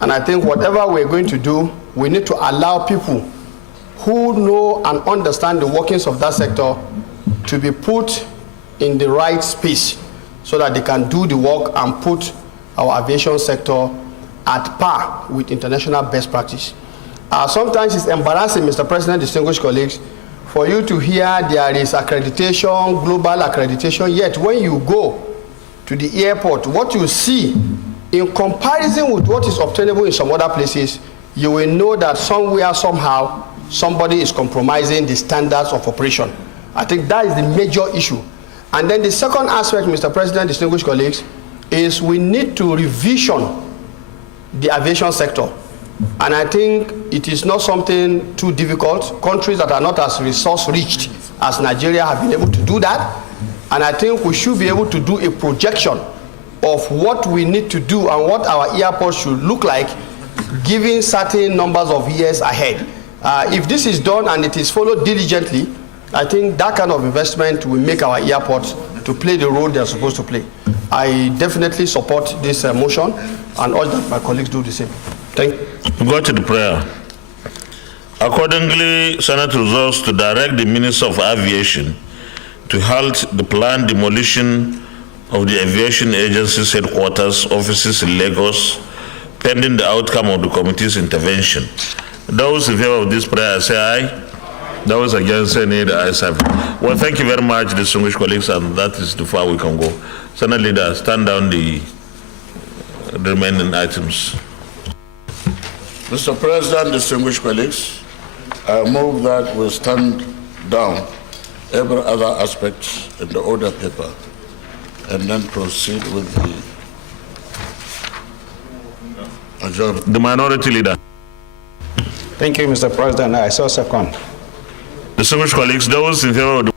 And I think whatever we're going to do, we need to allow people who know and understand the workings of that sector to be put in the right space so that they can do the work and put our aviation sector at par with international best practice. Sometimes it's embarrassing, Mr. President, distinguished colleagues, for you to hear there is accreditation, global accreditation, yet when you go to the airport, what you see in comparison with what is obtainable in some other places, you will know that somewhere, somehow, somebody is compromising the standards of operation. I think that is the major issue. And then the second aspect, Mr. President, distinguished colleagues, is we need to revision the aviation sector. And I think it is not something too difficult. Countries that are not as resource-rich as Nigeria have been able to do that. And I think we should be able to do a projection of what we need to do and what our airports should look like, given certain numbers of years ahead. If this is done and it is followed diligently, I think that kind of investment will make our airports to play the role they are supposed to play. I definitely support this motion and urge that my colleagues do the same. Thank you. We go to the prayer. Accordingly, Senate resolves to direct the Minister of Aviation to halt the planned demolition of the Aviation Agency's headquarters offices in Lagos, pending the outcome of the committee's intervention. Those in favor of this prayer say aye. Those against say nay. The ayes have it. Well, thank you very much, distinguished colleagues, and that is too far we can go. Senate Leader, stand down the remaining items. Mr. President, distinguished colleagues, I move that we stand down every other aspect in the order paper and then proceed with the adjournment. The Minority Leader. Thank you, Mr. President. I so second. Distinguished colleagues, those in favor of the